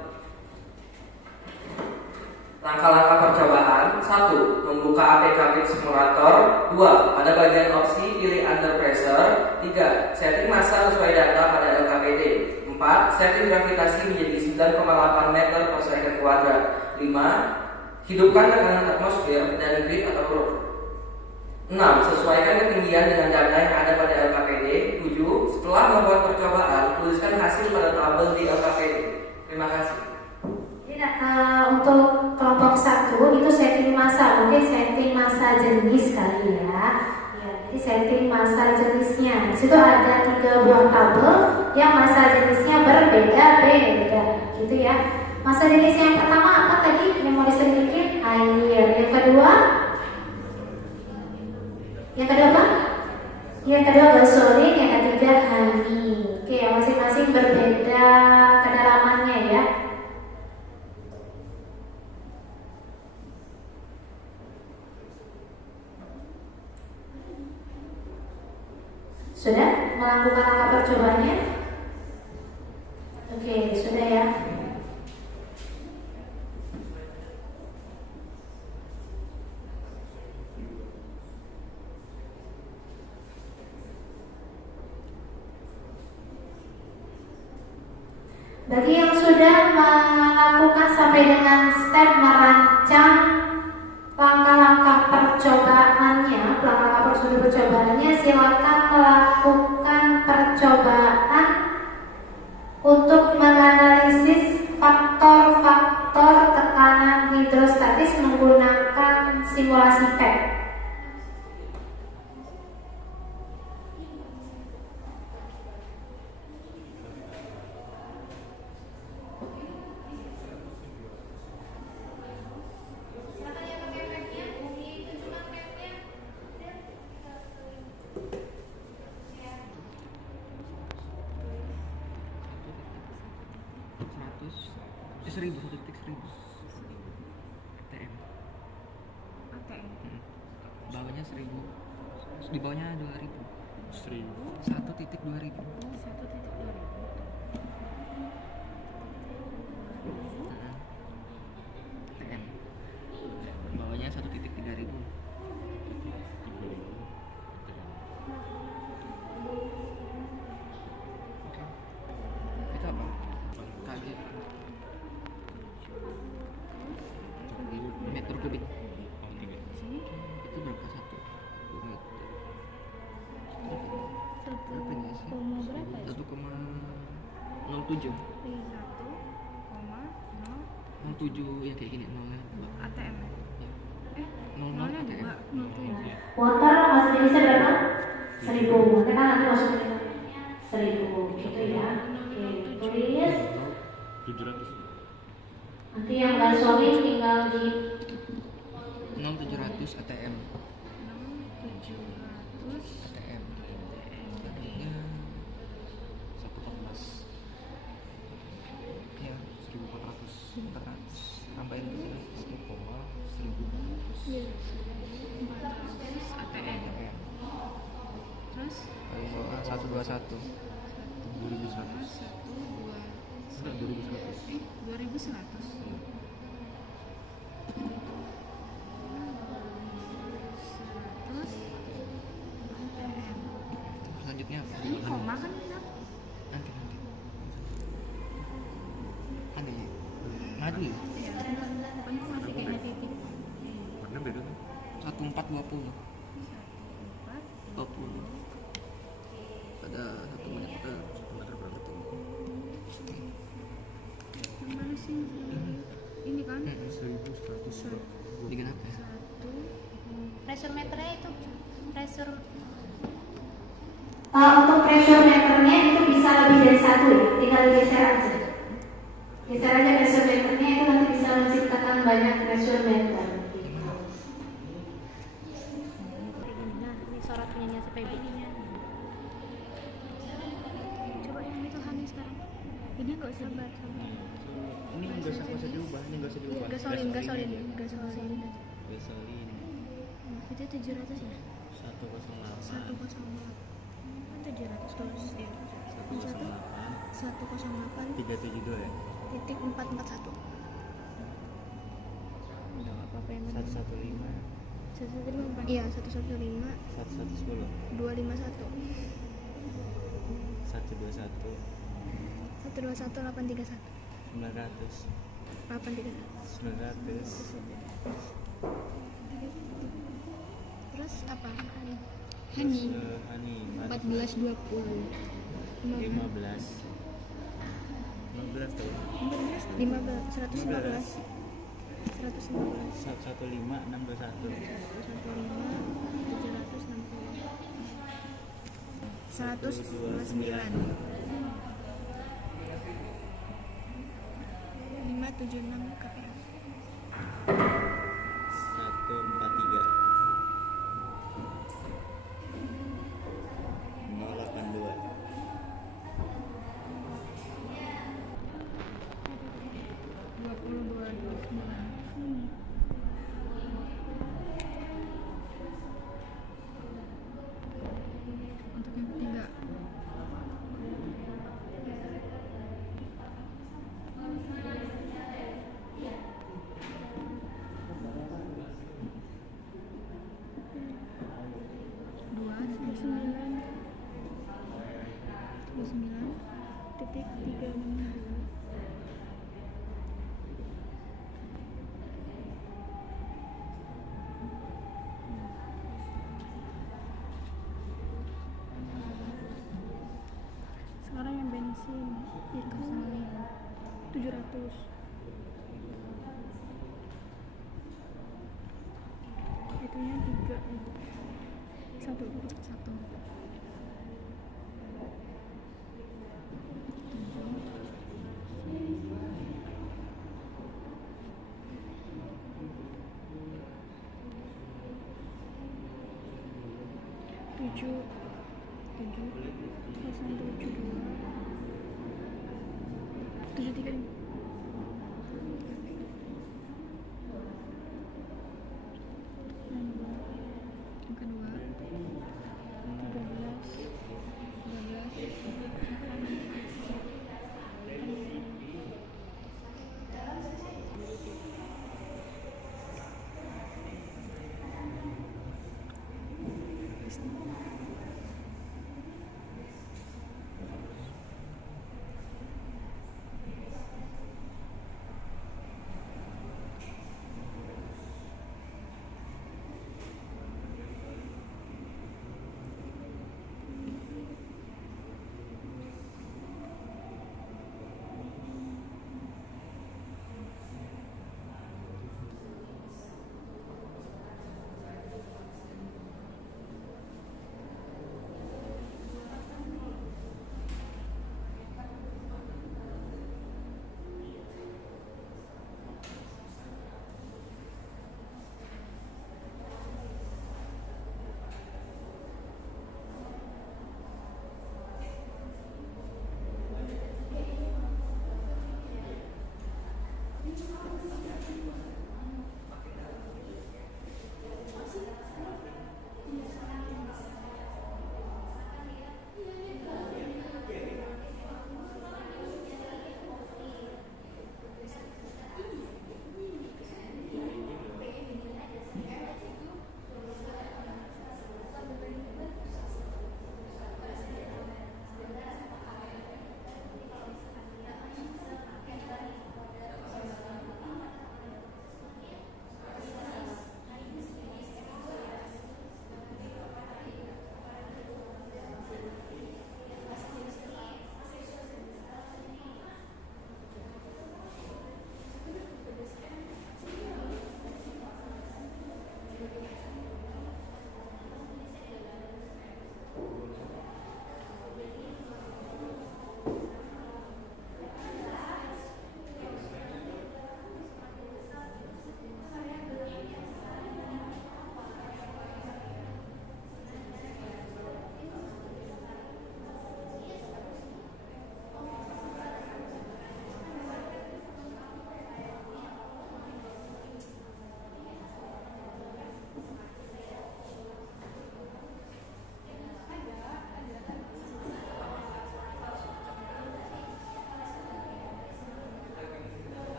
Langkah-langkah percobaan: 1. Membuka APK Pet Simulator. 2. Pada bagian opsi, pilih under pressure. 3. Setting massa sesuai data pada LKPD. 4. Setting gravitasi menjadi 9,8 meter per second kuadrat. 5. Hidupkan tekanan atmosfer dan grid atau curve. 6. Sesuaikan ketinggian dengan data yang ada pada LKPD. 7. Setelah membuat percobaan, tuliskan hasil pada tabel di LKPD. Terima kasih. Jadi, untuk kelompok 1 itu setting massa, mungkin setting massa jenis kali ya. Ya, jadi setting massa jenisnya. Di situ ada 3 buah tabel yang massa jenisnya berbeda-beda, gitu ya. Massa jenis yang pertama apa tadi? Yang mau diselidiki? Air. Yang kedua? Yang kedua apa? Yang kedua gasolin, yang ketiga honey. Oke, masing-masing berbeda kedalamannya ya. Sudah melakukan langkah percobaannya? Oke, sudah ya. Bagi yang sudah melakukan sampai dengan step merancang langkah-langkah percobaannya, langkah-langkah prosedur percobaannya, silakan melakukan percobaan untuk menganalisis faktor-faktor tekanan hidrostatis menggunakan simulasi PET. Seribu, 1.1000 ATM. Bawahnya 1000, di bawahnya 2000. 1.2000. ATM. Bawahnya 1.3000. Oke. Itu apa? Kaget. Meter kubik. Itu berapa? 1 meter. Berapa ya sih? 1,07. 1,07 ya kayak gini, 0 ATM. Ya. 0 ATM. Water masuk Indonesia berapa? 1000. Nanti kan nanti masuk Indonesia 1000 gitu ya. Oke, tulis. 700. Nanti yang gasolin tinggal di 0,700 ATM. 6.700 ATM. Tadinya 1,14. Ya, 1.400. Tambahin ke sini 1,1400. ATM. Terus 121. 2100. 2100. Terus ATM. Selanjutnya apa? Ini koma kan? Nanti. Ada ya? Maju ya? Iya. Pokoknya masih kayaknya titik. Warna beda kan? 1420. 4. Dengan apa? Pressure meternya itu untuk pressure meternya itu bisa lebih dari satu ya, tinggal geser aja pressure meternya itu nanti bisa menciptakan banyak pressure meter. Nah, ini sorot punyanya CPB. Coba yang itu Hani sekarang. Ini nggak usah sabar. Ini nggak usah diubah, ini nggak usah diubah. Gasolin. Itu 700 ya? 108 kan 700 terus ya. 108 372 ya. titik 441. Udah nggak apa-apa yang 115 iya 115 1110 251 121 831 900 terus apa Hani Hani 15 1420 tuh 115 576 kpm 2229. Untuk yang ketiga titik 362. Sekarang yang bensin itu 700. Itunya 3 1 yang kedua 13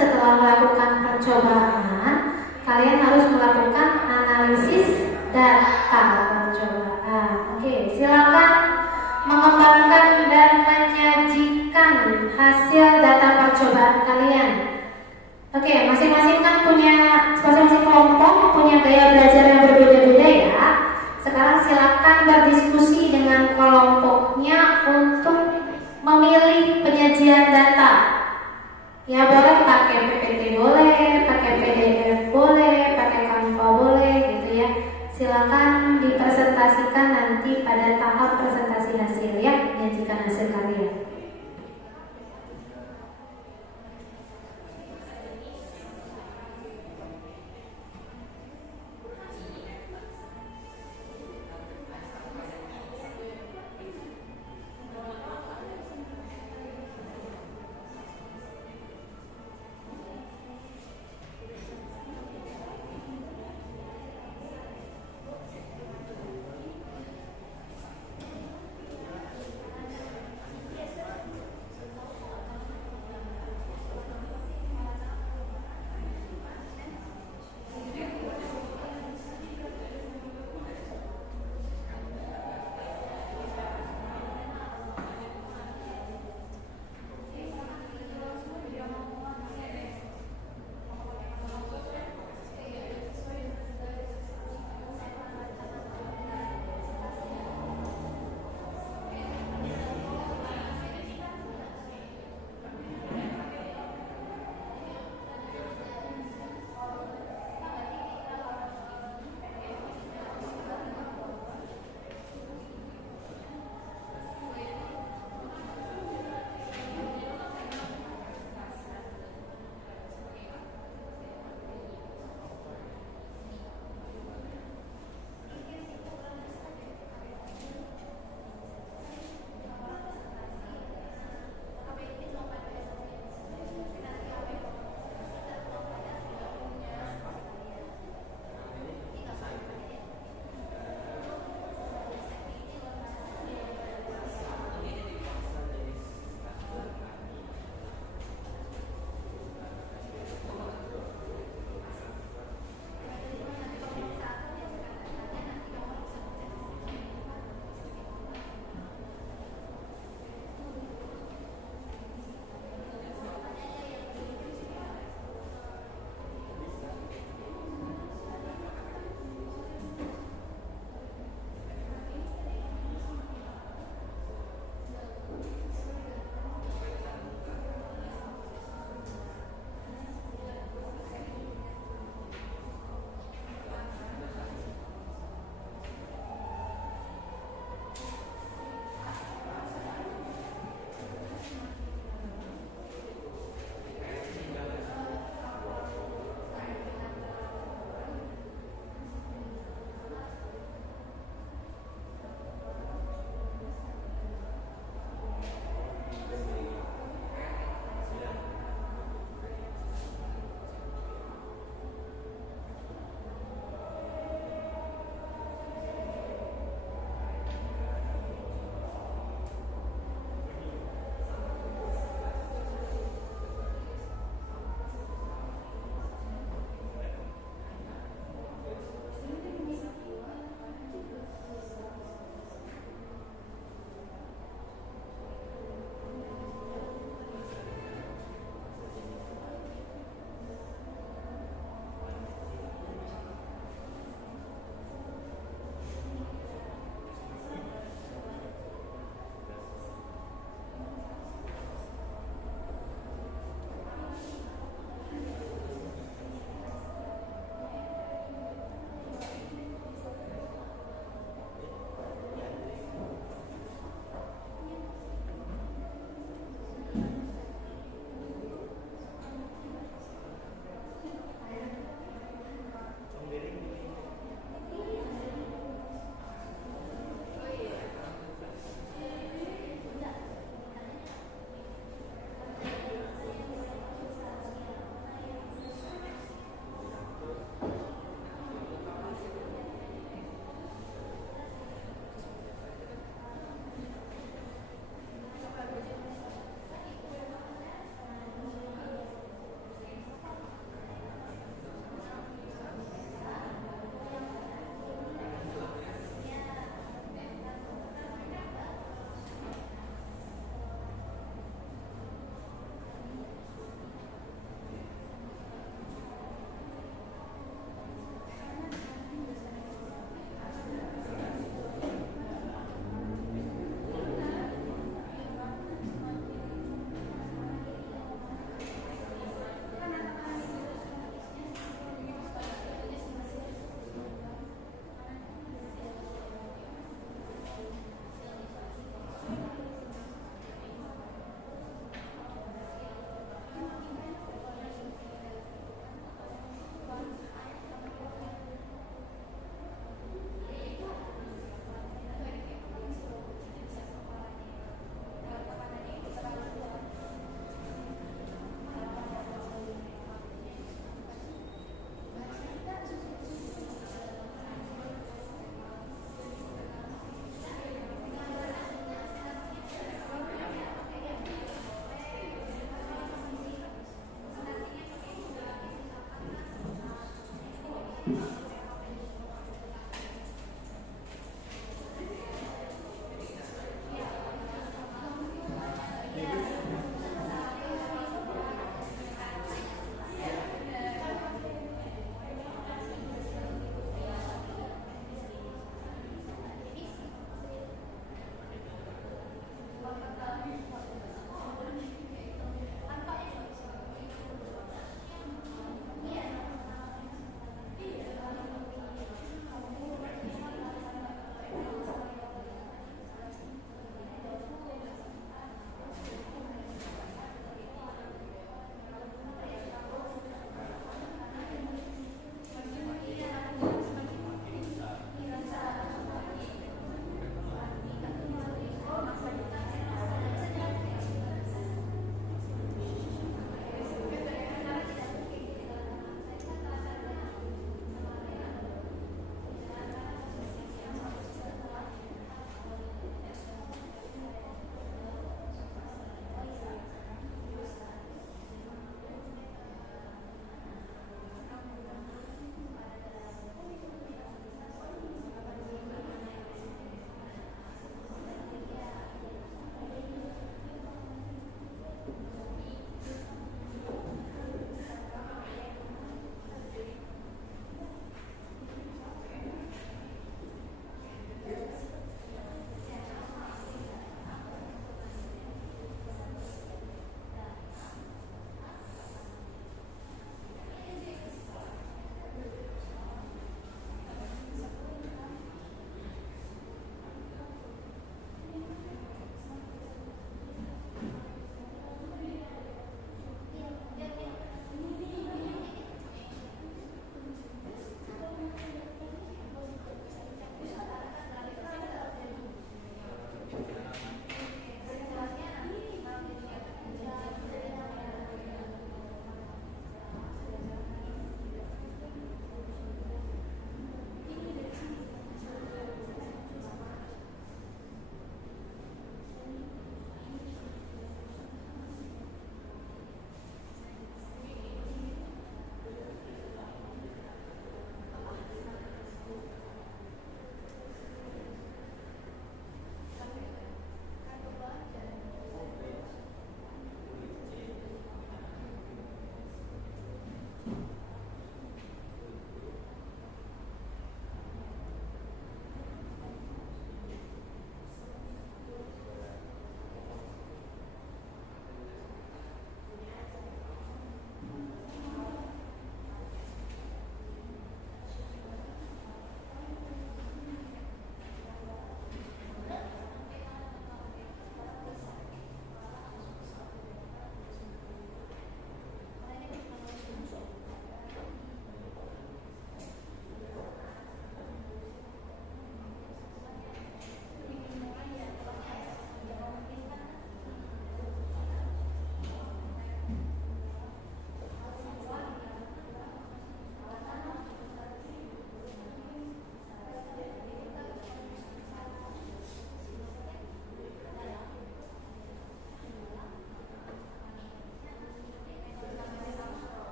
setelah melakukan percobaan, kalian harus melakukan analisis data percobaan. Oke, silakan mengembangkan dan menyajikan hasil data percobaan kalian. Oke, masing-masing kelompok punya gaya belajar yang berbeda-beda ya. Sekarang silakan berdiskusi dengan kelompoknya untuk memilih penyajian data. Ya, boleh pakai PPT boleh, pakai PDF boleh, pakai Canva boleh gitu ya. Silakan dipresentasikan nanti pada tahap presentasi hasil ya, menyajikan hasil karya.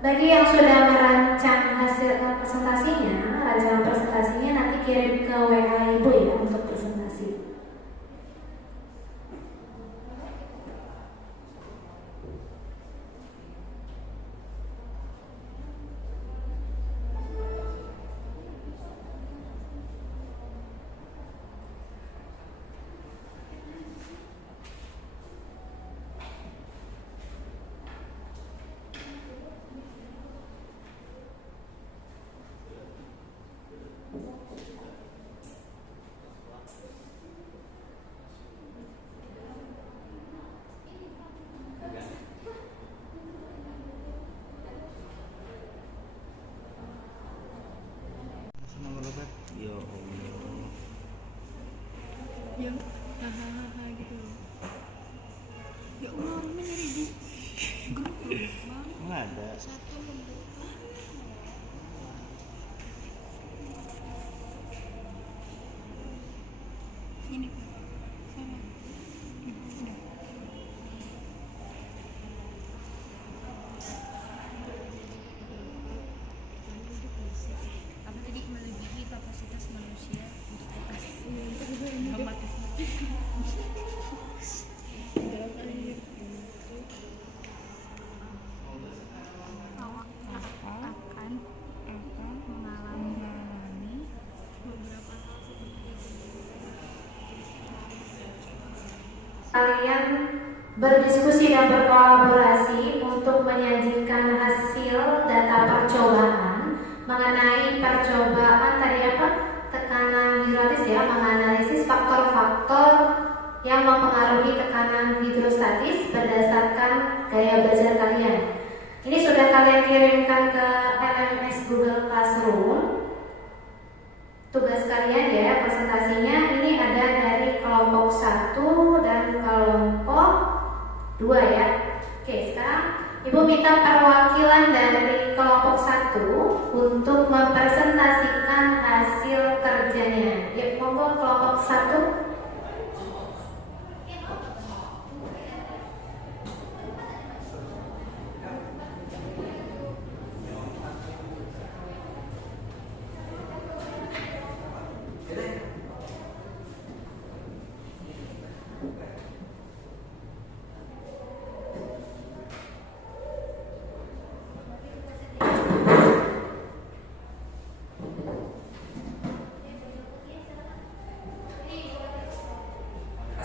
Bagi yang sudah merancang hasil presentasinya, rancangan presentasinya nanti kirim ke WA Ibu ya untuk presentasi. Nomor obat. Ya Allah. Yang hahaha gitu loh. Ya Allah, ini nyari di grup loh, Bang. Nggak ada. Satu membuka. Ini Pak. Sana. Ibu udah. Apa tadi melebihi kapasitas manusia untuk mematikan dalam air akan mengalami beberapa hal Kalian berdiskusi dan berkolaborasi untuk menyajikan hasil data percobaan mengenai percobaan tadi apa? Tekanan hidrostatis ya, menganalisis faktor-faktor yang mempengaruhi tekanan hidrostatis berdasarkan gaya belajar kalian. Ini sudah kalian kirimkan ke LMS Google Classroom. Tugas kalian ya, presentasinya ini ada dari kelompok 1 dan kelompok 2 ya. Oke, sekarang Ibu minta perwakilan dari kelompok 1 untuk mempresentasikan hasil kerjanya. Ya, monggo kelompok 1.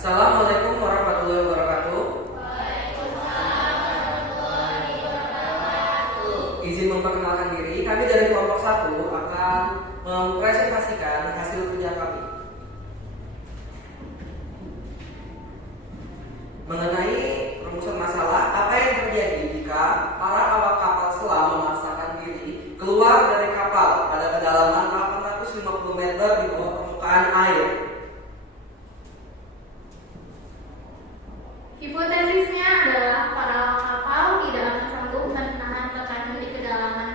Assalamualaikum warahmatullahi wabarakatuh. Izin memperkenalkan diri, kami dari kelompok 1 akan mempresentasikan hasil kerja kami mengenai rumusan masalah apa yang terjadi jika para awak kapal selam memaksakan diri keluar dari kapal pada kedalaman 850 meter di bawah permukaan air. Hipotesisnya adalah para awak kapal tidak akan sanggup menahan tekanan di kedalaman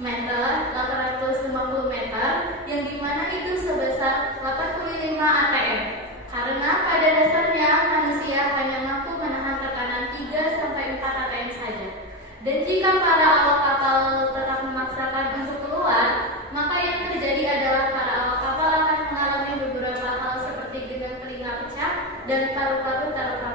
850 meter, yang dimana itu sebesar 85 atm. Karena pada dasarnya manusia hanya mampu menahan tekanan 3-4 atm saja. Dan jika para awak kapal tetap memaksakan untuk keluar, maka yang terjadi adalah para awak kapal akan mengalami beberapa hal seperti dengan telinga pecah dan paru-paru terluka.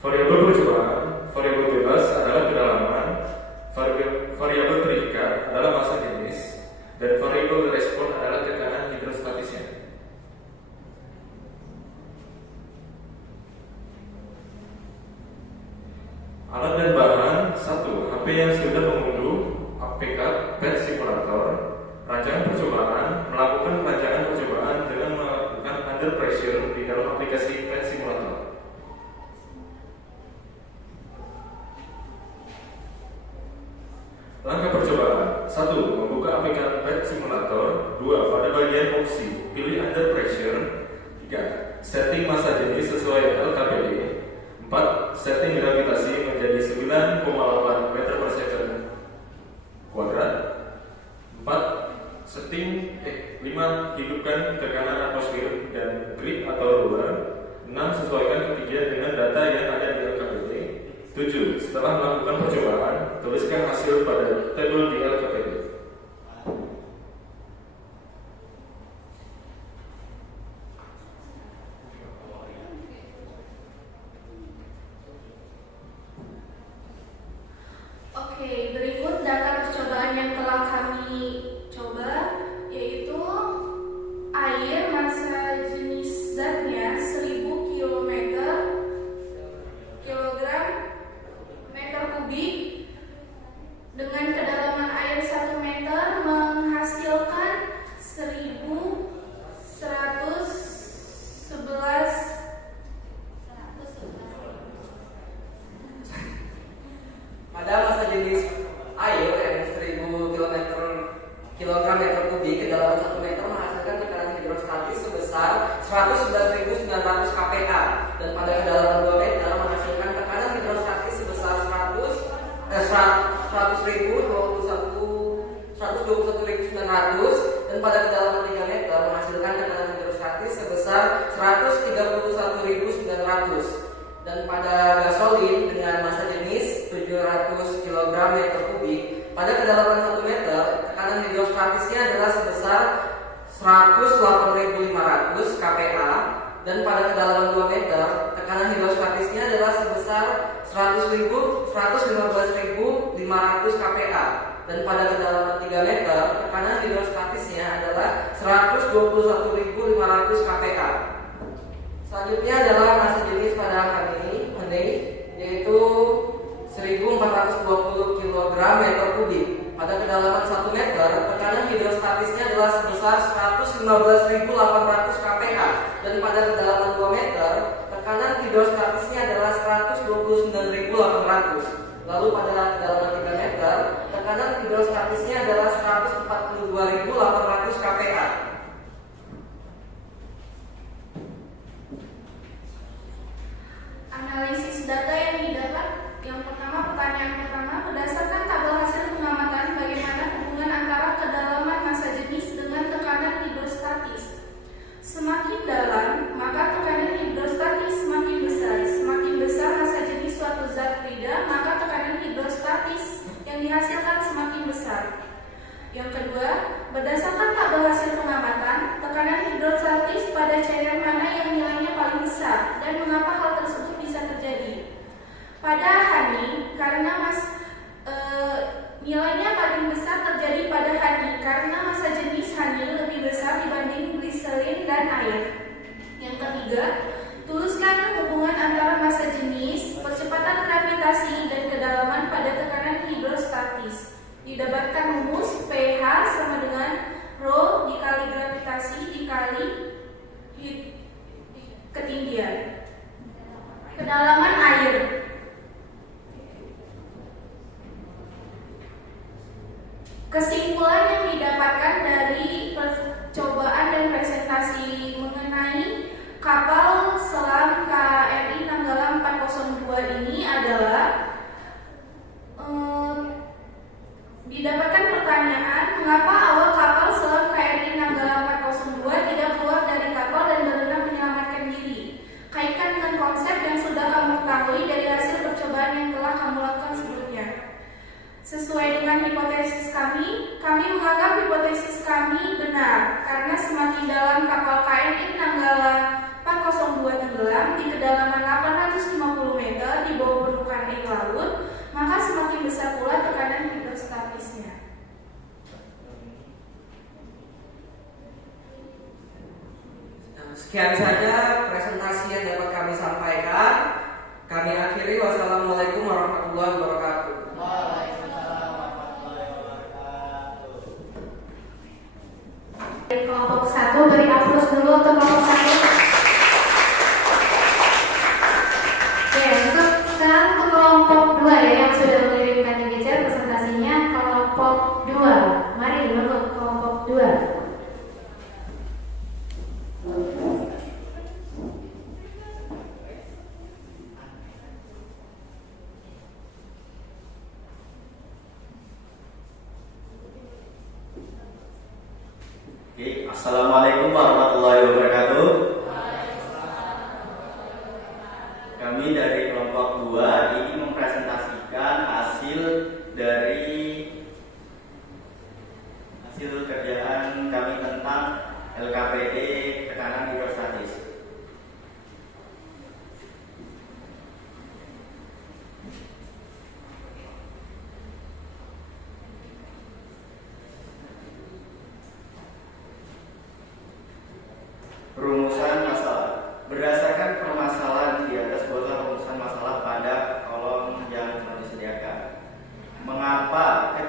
Variabel percobaan, variabel bebas adalah kedalaman, variabel terikat adalah massa jenis, dan variabel respon adalah tekanan hidrostatisnya. Alat dan bahan 1. HP yang sudah mengunduh APK PET simulator. Rancangan percobaan melakukan rancangan percobaan dengan melakukan under pressure di dalam aplikasi PET simulator. Langkah percobaan 1. Membuka APK PET simulator. 2. Pada bagian opsi pilih under pressure. 3. Setting massa jenis sesuai LKPD. 4. Setting gravitasi menjadi 9,8 meter Tuliskan hasil pada tabel di LKPD. Oke, berikut data percobaan yang telah kami coba, yaitu air massa jenis zatnya 1000 kilogram meter kubik dengan kedalaman air 1 meter menghasilkan 1111 Pada massa jenis air yang 1000 kilogram meter kubik kedalaman 1 meter menghasilkan tekanan hidrostatis sebesar 111.900 kPa dan pada kedalaman 2 meter menghasilkan tekanan hidrostatis sebesar 121.900 dan pada kedalaman 3 meter menghasilkan tekanan hidrostatis sebesar 131.900 dan pada gasolin dengan massa jenis 700 kg meter kubik pada kedalaman 1 meter tekanan hidrostatisnya adalah sebesar 108.500 kPa dan pada kedalaman 2 meter tekanan hidrostatisnya adalah sebesar 115.500 kPa dan pada kedalaman 3 meter tekanan hidrostatisnya adalah 121.500 kPa. Selanjutnya adalah massa jenis pada hari ini yaitu 1420 kg meter kubik. Pada kedalaman 1 meter, tekanan hidrostatisnya adalah sebesar 115.800 kPa dan pada kedalaman 2 meter, tekanan hidrostatisnya adalah 129.800. Lalu pada kedalaman 3 meter, tekanan hidrostatisnya adalah 142.800 kPa. Analisis data yang didapat. Yang pertama, pertanyaan pertama, berdasarkan tabel hasil pengamatan bagaimana hubungan antara kedalaman massa jenis dengan tekanan hidrostatis. Semakin dalam, maka tekanan hidrostatis semakin besar. Semakin besar massa jenis suatu zat fluida, maka tekanan hidrostatis yang dihasilkan semakin besar. Yang kedua, berdasarkan tabel hasil pengamatan, tekanan hidrostatis pada cairan mana yang nilainya paling besar dan mengapa hal tersebut bisa terjadi. Pada hani, karena nilainya paling besar terjadi pada hani karena massa jenis hani lebih besar dibanding gliserin dan air. Yang ketiga, tuliskan hubungan antara massa jenis, percepatan gravitasi, dan kedalaman pada tekanan hidrostatis. Didapatkan rumus pH sama dengan rho dikali gravitasi dikali ketinggian. Kedalaman air. Kesimpulan yang didapatkan dari percobaan dan presentasi mengenai kapal selam KRI Nanggala 402 ini adalah didapatkan pertanyaan mengapa awal kapal selam KRI Nanggala 402 tidak keluar dari kapal dan berenang menyelamatkan diri. Kaitkan dengan konsep yang sudah kamu ketahui dari hasil percobaan yang telah kamu lakukan sebelumnya. Sesuai dengan hipotesis kami menganggap hipotesis kami benar karena semakin dalam kapal KRI Nanggala 402 tenggelam di kedalaman 850 meter di bawah permukaan air laut, maka semakin besar pula tekanan hidrostatisnya. Sekian saja presentasi yang dapat kami sampaikan. Kami akhiri. Wassalamualaikum warahmatullahi wabarakatuh. Dari kelompok 1 beri aplaus dulu untuk kelompok 1. Oke, untuk sekarang untuk kelompok 2 ya yang sudah mengirimkan gadget presentasinya. Kelompok 2, mari dulu kelompok 2. Assalamualaikum warahmatullahi wabarakatuh. Kami dari kelompok 2 ingin mempresentasikan hasil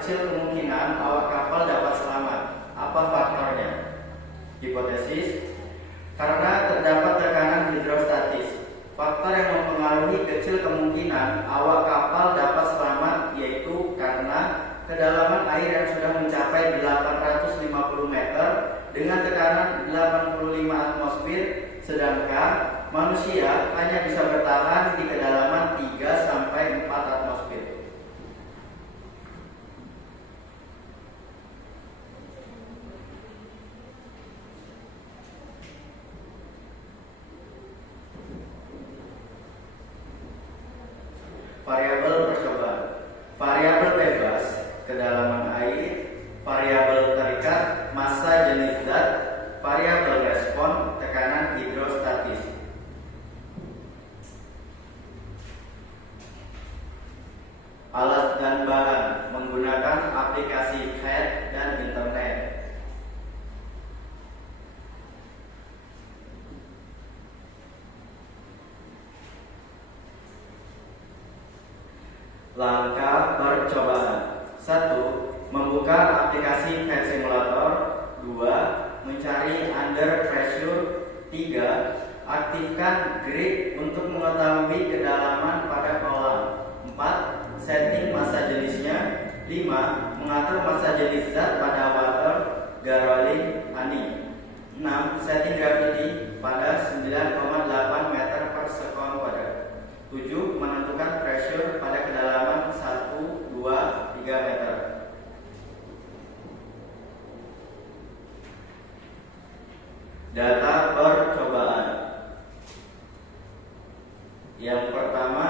kecil kemungkinan awak kapal dapat selamat. Apa faktornya? Hipotesis, karena terdapat tekanan hidrostatis. Faktor yang mempengaruhi kecil kemungkinan awak kapal dapat selamat yaitu karena kedalaman air yang sudah mencapai 850 meter dengan tekanan 85 atmosfer, sedangkan manusia hanya bisa bertahan di kedalaman 3-4 atmosfer. Variabel percobaan. Variabel bebas, kedalaman air, variabel terikat, massa jenis zat, variabel respon, tekanan hidrostatis. Alat dan bahan menggunakan aplikasi CAD dan internet. Langkah percobaan. 1. Membuka aplikasi CAD simulator. 2. Mencari under pressure. 3. Aktifkan grid untuk mengetahui kedalaman pada kolam. 4. Setting massa jenisnya. 5. Mengatur massa jenis zat pada water, gasoline, honey. 6. Setting gravity pada 9,8 meter per sekon kuadrat. 7. Menentukan pressure pada kedalaman 1, 2, 3 meter. Data percobaan. Yang pertama,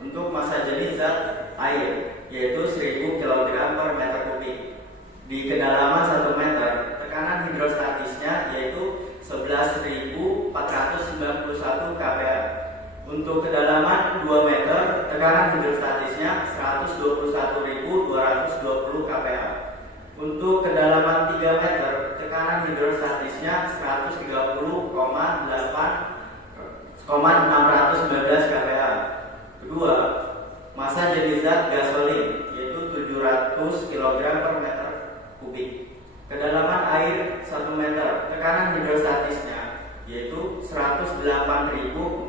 untuk massa jenis zat air yaitu 1000 kg per meter kubik. Di kedalaman 1 meter, tekanan hidrostatisnya yaitu 11.491 kPa. Untuk kedalaman 2 meter, tekanan hidrostatisnya 121.220 kPa. Untuk kedalaman 3 meter, tekanan hidrostatisnya 130,619 kPa. Kedua, massa jenis zat gasolin yaitu 700 kg per meter kubik. Kedalaman air 1 meter, tekanan hidrostatisnya yaitu 108.441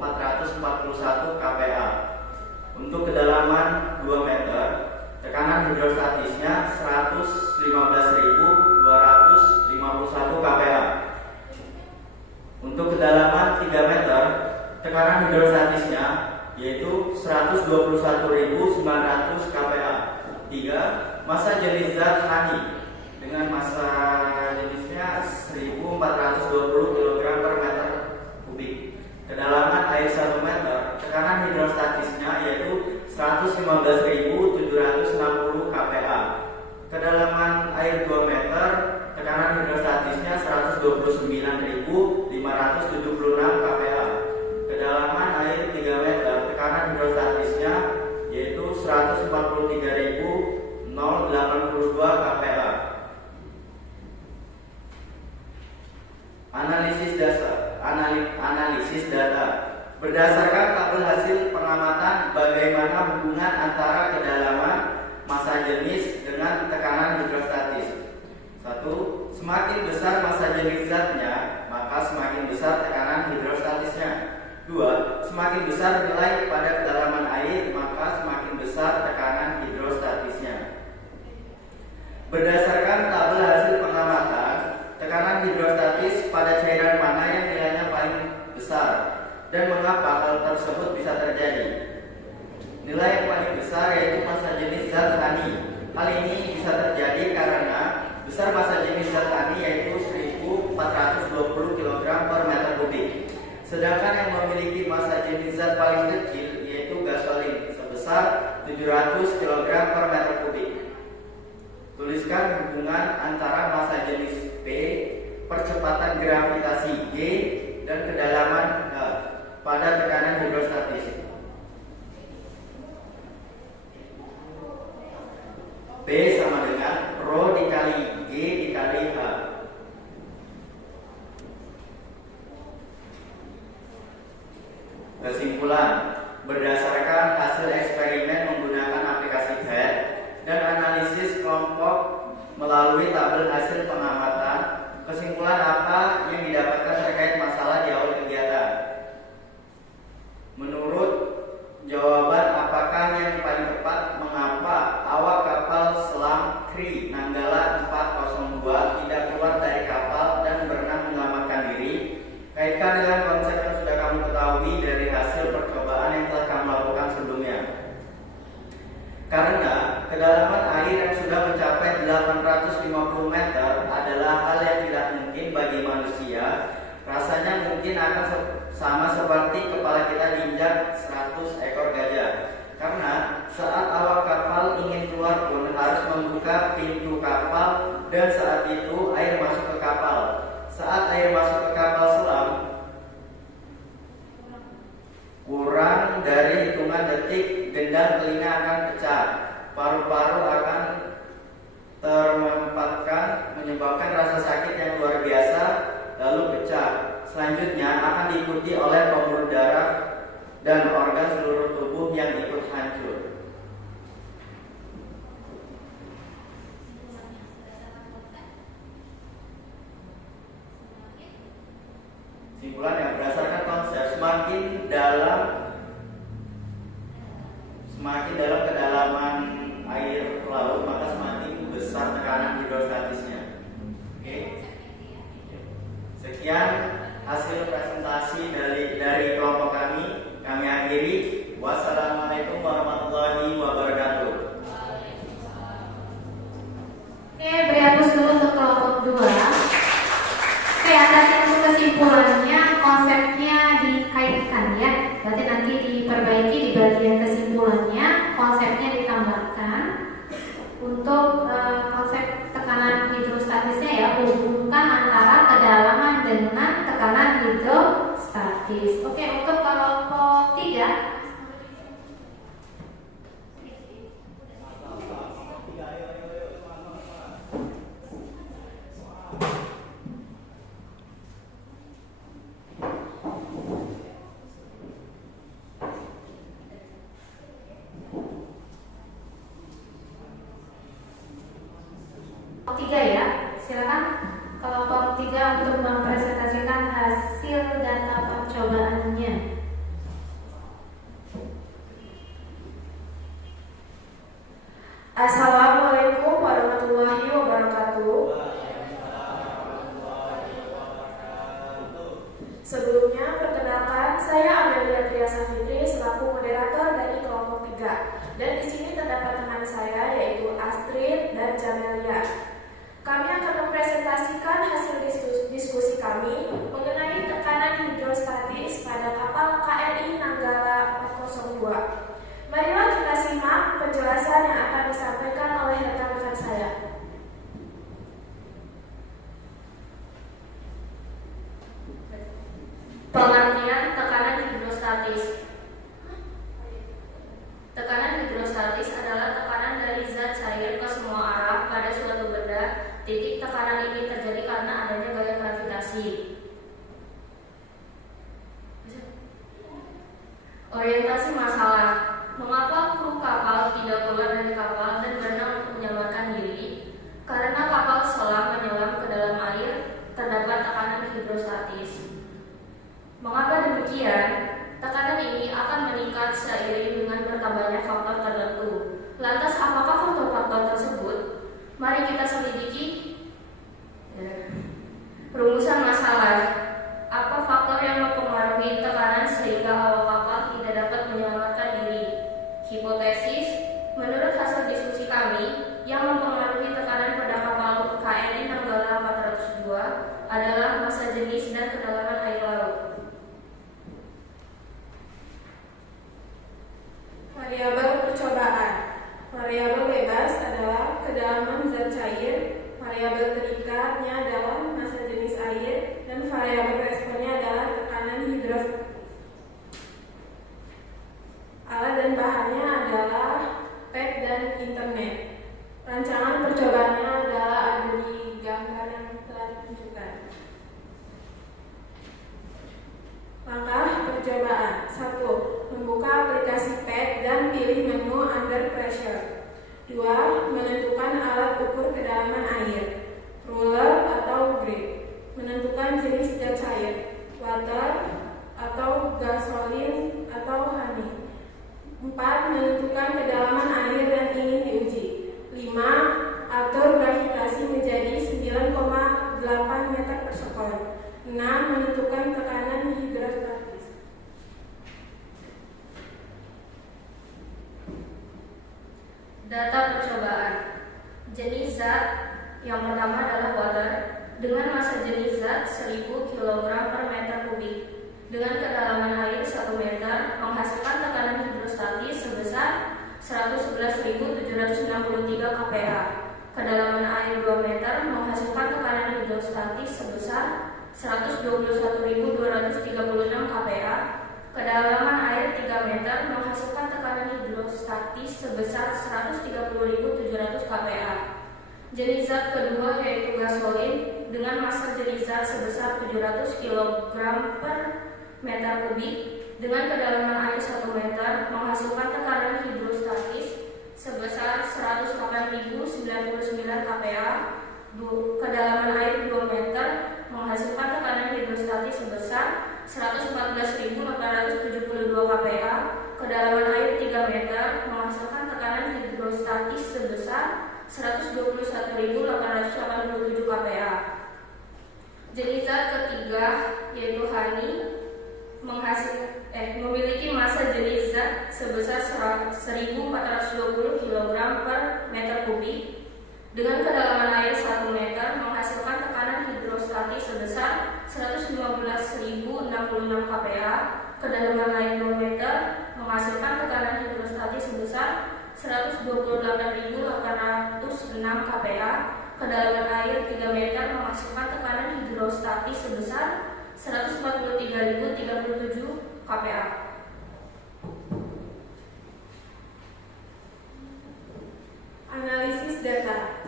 kPa. Untuk kedalaman 2 meter, tekanan hidrostatisnya 115.251 kPa. Untuk kedalaman 3 meter, tekanan hidrostatisnya yaitu 121.900 kPa. 3. Massa jenis zat honey dengan massa jenisnya 1.420 kg per meter kubik. Kedalaman air 1 meter, tekanan hidrostatisnya yaitu 115.760 kPa. Kedalaman air 2 meter, tekanan hidrostatisnya 129.576 kPa. Kedalaman air 3 meter, tekanan hidrostatisnya yaitu 143.082 kPa. Analisis data. Berdasarkan tabel hasil pengamatan bagaimana hubungan antara kedalaman massa jenis dengan tekanan hidrostatis. 1. Semakin besar massa jenis zatnya, maka semakin besar tekanan hidrostatisnya. 2. Semakin besar nilai pada kedalaman air, maka semakin besar tekanan hidrostatisnya. Berdasarkan tabel hasil pengamatan, tekanan hidrostatis pada cairan mana yang nilainya paling besar dan mengapa hal tersebut bisa terjadi? Nilai yang paling besar yaitu massa jenis zat honey. Hal ini bisa terjadi karena besar massa jenis zat honey yaitu 1.420 kg per meter kubik. Sedangkan yang memiliki massa jenis zat paling kecil yaitu gasolin sebesar 700 kg per meter kubik. Tuliskan hubungan antara massa jenis P, percepatan gravitasi G, dan kedalaman H pada tekanan hidrostatis. P sama dengan Rho dikali G dikali H. Kesimpulan, berdasarkan hasil eksperimen menggunakan aplikasi CAD dan analisis melalui tabel hasil pengamatan, kesimpulan apa yang didapatkan terkait masalah di awal kegiatan. Menurut jawaban apakah yang paling tepat, mengapa awak kapal selam Kri Nanggala 402 tidak keluar dari kapal dan berenang menyelamatkan diri? Kaitkan dengan konsep yang sudah kamu ketahui dari hasil percobaan yang telah kamu lakukan sebelumnya. Karena kedalaman air yang sudah mencapai 850 meter adalah hal yang tidak mungkin bagi manusia, rasanya mungkin akan sama seperti kepala kita diinjak 100 ekor gajah. Karena saat awak kapal ingin keluar pun harus membuka pintu kapal, dan saat itu air masuk ke kapal. Saat air masuk ke kapal selam, kurang dari hitungan detik gendang telinga akan pecah, paru-paru akan termempatkan, menyebabkan rasa sakit yang luar biasa, lalu pecah. Selanjutnya akan diikuti oleh pembuluh darah dan organ seluruh tubuh yang ikut hancur. Simpulan yang berdasarkan konsep semakin dalam kedalaman air laut, maka semakin besar tekanan hidrostatisnya. Oke. Sekian hasil presentasi dari kelompok kami. Kami akhiri. Wassalamualaikum warahmatullahi wabarakatuh. Oke, beri aplaus dulu untuk kelompok 2. Oke, atas untuk kesimpulannya, konsepnya dikaitkan ya. Berarti nanti diperbaiki di bagian kesimpulannya, konsepnya ditambahkan. Untuk konsep tekanan hidrostatisnya ya, hubungkan antara kedalaman dengan tekanan hidrostatis. Oke, untuk kelompok 3. Ya, silakan kelompok 3 untuk mempresentasikan hasil data percobaannya. Assalamualaikum warahmatullahi wabarakatuh. Sebelumnya, perkenalkan, saya Amelia Triasa Fitri selaku moderator dari kelompok 3. Dan di sini terdapat teman saya yaitu Astrid dan Jamelia. Kami akan mempresentasikan hasil diskusi kami mengenai tekanan hidrostatis pada kapal KRI Nanggala 402. Marilah kita simak penjelasan yang akan disampaikan oleh rekan-rekan saya. Pengertian tekanan hidrostatis. Tekanan hidrostatis adalah tekanan dari zat cair ke semua arah pada suatu benda. Titik tekanan ini terjadi karena adanya gaya gravitasi. Orientasi masalah. Mengapa kru kapal tidak keluar dari kapal dan berenang untuk menyelamatkan diri? Karena kapal selam menyelam ke dalam air, terdapat tekanan hidrostatis. Mengapa demikian? Tekanan ini akan meningkat seiring dengan bertambahnya faktor tertentu. Lantas apakah faktor-faktor tersebut? Mari kita selidiki. Rumusan masalah. Apa faktor yang mempengaruhi tekanan sehingga awak kapal tidak dapat menyelamatkan diri? Hipotesis. Menurut hasil diskusi kami, yang mempengaruhi tekanan pada kapal KRI Nanggala 402 adalah massa jenis dan kedalaman air laut. Variabel percobaan. Variabel bebas adalah kedalaman zat cair, variabel terikatnya adalah massa jenis air, dan variabel responnya adalah tekanan hidrostatis. Alat dan bahannya adalah PET dan internet. Rancangan percobaannya adalah ada di gambar yang telah ditunjukkan. Langkah percobaan. 1. Membuka aplikasi PET dan pilih menu under pressure. 2. Menentukan alat ukur kedalaman kedalaman air. Ruler atau grade, menentukan jenis zat cair. Water atau gasolin atau honey. 4. Menentukan kedalaman air yang ingin diuji. 5. Atur gravitasi menjadi 9,8 meter per sekon. 6. Menentukan tekanan hidrostatis. Data percobaan. Jenis zat yang pertama adalah water dengan massa jenis zat 1000 kg per meter kubik dengan kedalaman air 1 meter menghasilkan tekanan hidrostatis sebesar 111.763 kPa. Kedalaman air 2 meter menghasilkan tekanan hidrostatis sebesar 121.236 kPa. Kedalaman air 3 meter menghasilkan tekanan hidrostatis sebesar 130.700 kPa. Jenis zat kedua yaitu gasolin dengan massa jenis zat sebesar 700 kg per meter kubik dengan kedalaman air 1 meter menghasilkan tekanan hidrostatis sebesar 108.099 kPa. Kedalaman air 2 meter menghasilkan tekanan hidrostatis sebesar 114.872 kPa. Kedalaman air 3 meter menghasilkan tekanan hidrostatis sebesar 121.887 kPa. Jenis zat ketiga yaitu honey memiliki massa jenis zat sebesar 1.420 kg per meter kubik dengan kedalaman air 1 meter menghasilkan tekanan hidrostatis sebesar 115.066 kPa. Kedalaman air 2 meter menghasilkan tekanan hidrostatis sebesar 128.806 kPa. Kedalaman air 3 meter menghasilkan tekanan hidrostatis sebesar 143.037 kPa. Analisis data.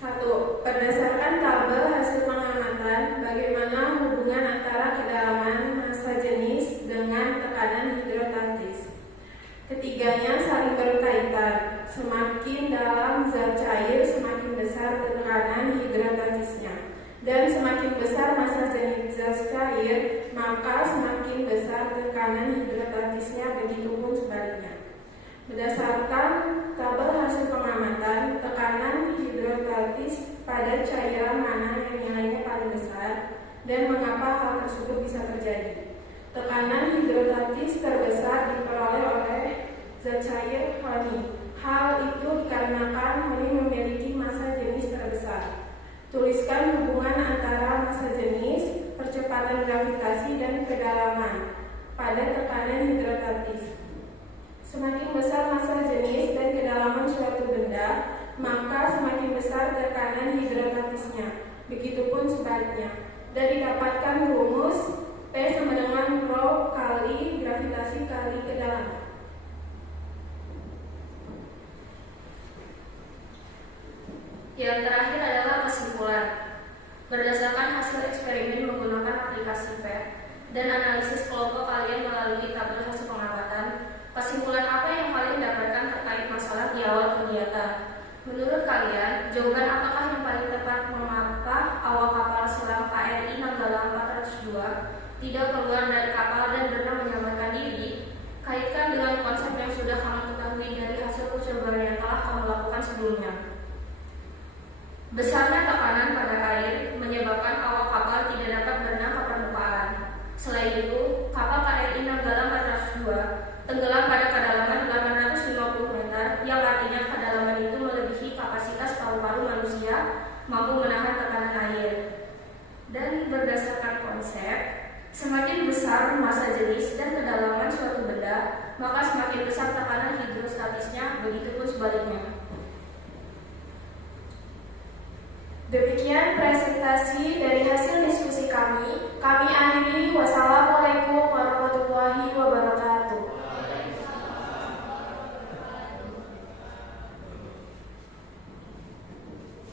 1. Berdasarkan tabel hasil pengamatan, bagaimana hubungan antara kedalaman massa jenis dengan tekanan hidrostatis. Ketiganya saling berkaitan. Semakin dalam zat cair, semakin besar tekanan hidrostatisnya. Dan semakin besar massa jenis zat cair, maka semakin besar tekanan hidrostatisnya, begitupun sebaliknya. Berdasarkan tabel hasil pengamatan, tekanan hidrostatis pada cairan mana yang nilainya paling besar dan mengapa hal tersebut bisa terjadi. Tekanan hidrostatis terbesar diperoleh oleh zat cair honey. Hal itu dikarenakan honey memiliki massa jenis terbesar. Tuliskan hubungan antara massa jenis, percepatan gravitasi, dan kedalaman pada tekanan hidrostatis. Semakin besar massa jenis dan kedalaman suatu benda, maka semakin besar tekanan hidrostatisnya. Begitupun sebaliknya. Dan didapatkan rumus P sama dengan rho kali gravitasi kali kedalaman. Yang terakhir adalah kesimpulan. Berdasarkan hasil eksperimen menggunakan aplikasi PET dan analisis kelompok kalian melalui tabel hasil pengamatan, kesimpulan apa yang kalian dapatkan terkait masalah di awal kegiatan? Menurut kalian, jawaban apakah yang paling tepat mengapa awak kapal selam KRI Nanggala 402 tidak keluar dari kapal dan berenang menyelamatkan diri? Kaitkan dengan konsep yang sudah kamu ketahui dari hasil percobaan yang telah kamu lakukan sebelumnya. Besarnya tekanan pada air menyebabkan awak kapal tidak dapat berenang ke permukaan. Selain itu, kapal KRI Nanggala 402 tenggelam pada kedalaman 850 meter, yang artinya kedalaman itu melebihi kapasitas paru-paru manusia mampu menahan tekanan air. Dan berdasarkan konsep, semakin besar massa jenis dan kedalaman suatu benda, maka semakin besar tekanan hidrostatisnya, begitupun sebaliknya. Demikian presentasi dari hasil diskusi kami. Kami akhiri. Wassalamualaikum warahmatullahi wabarakatuh.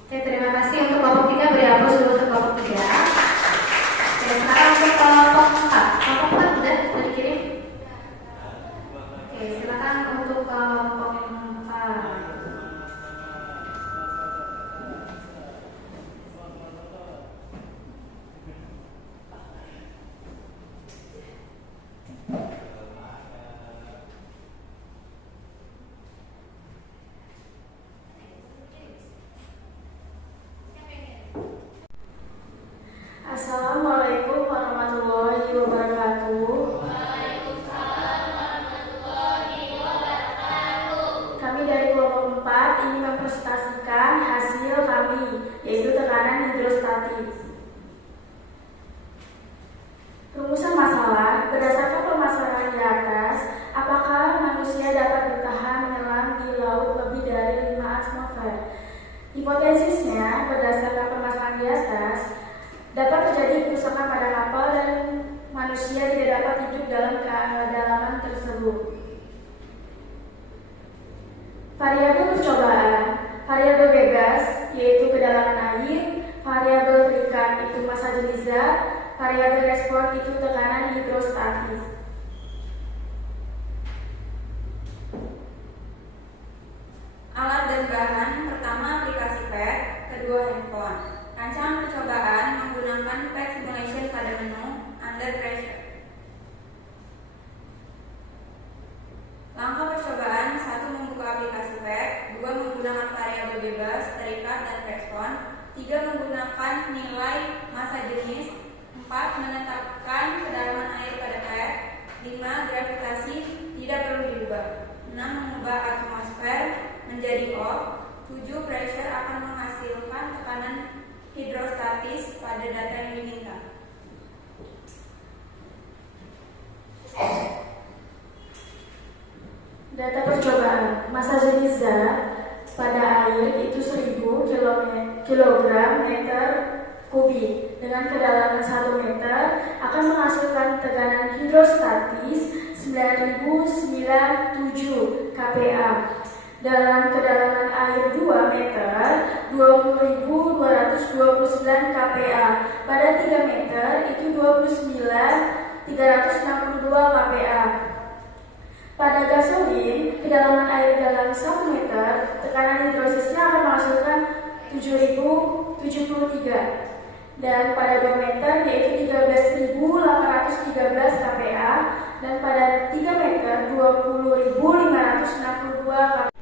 Oke, terima kasih untuk kelompok 3. Beri aplaus dulu untuk kelompok 3. Oke, sekarang untuk kelompok 4. Kelompok 4 udah dikirim? Oke, silakan untuk kelompok 4. Assalamualaikum warahmatullahi wabarakatuh. Kami dari kelompok 4 ingin mempresentasikan hasil kami, yaitu tekanan hidrostatis. Rumusan masalah, berdasarkan permasalahan di atas, apakah manusia dapat bertahan menyelam di laut lebih dari 5 atmosfer? Hipotesisnya, berdasarkan permasalahan di atas, dapat terjadi kerusakan pada kapal dan manusia tidak dapat hidup dalam kedalaman tersebut. Variabel percobaan, variabel bebas yaitu kedalaman air, variabel terikat itu massa jenis zat, variabel respon itu tekanan hidrostatis. Alat dan bahan, pertama aplikasi PET, kedua handphone. Rancangan percobaan menggunakan PET simulation pada menu under pressure. Langkah percobaan: 1. Membuka aplikasi PET, 2. Menggunakan variabel bebas, terikat dan respon, 3. Menggunakan nilai massa jenis, 4. Menetapkan kedalaman air pada PET, 5. Gravitasi tidak perlu diubah, 6. Mengubah atmosfer menjadi off, 7. Pressure akan menghasilkan tekanan hidrostatis pada data yang diminta. Data percobaan, massa jenis zat pada air itu 1000 kg meter kubik dengan kedalaman 1 meter akan menghasilkan tekanan hidrostatis 9097 kPa. Dalam kedalaman air 2 meter 20.229 kPa. Pada 3 meter itu 29.362 kPa. Pada gasolin, kedalaman air dalam 1 meter, tekanan hidrosisnya akan menghasilkan 7.073. Dan pada 2 meter yaitu 13.813 kPa. Dan pada 3 meter 20.562 kPa.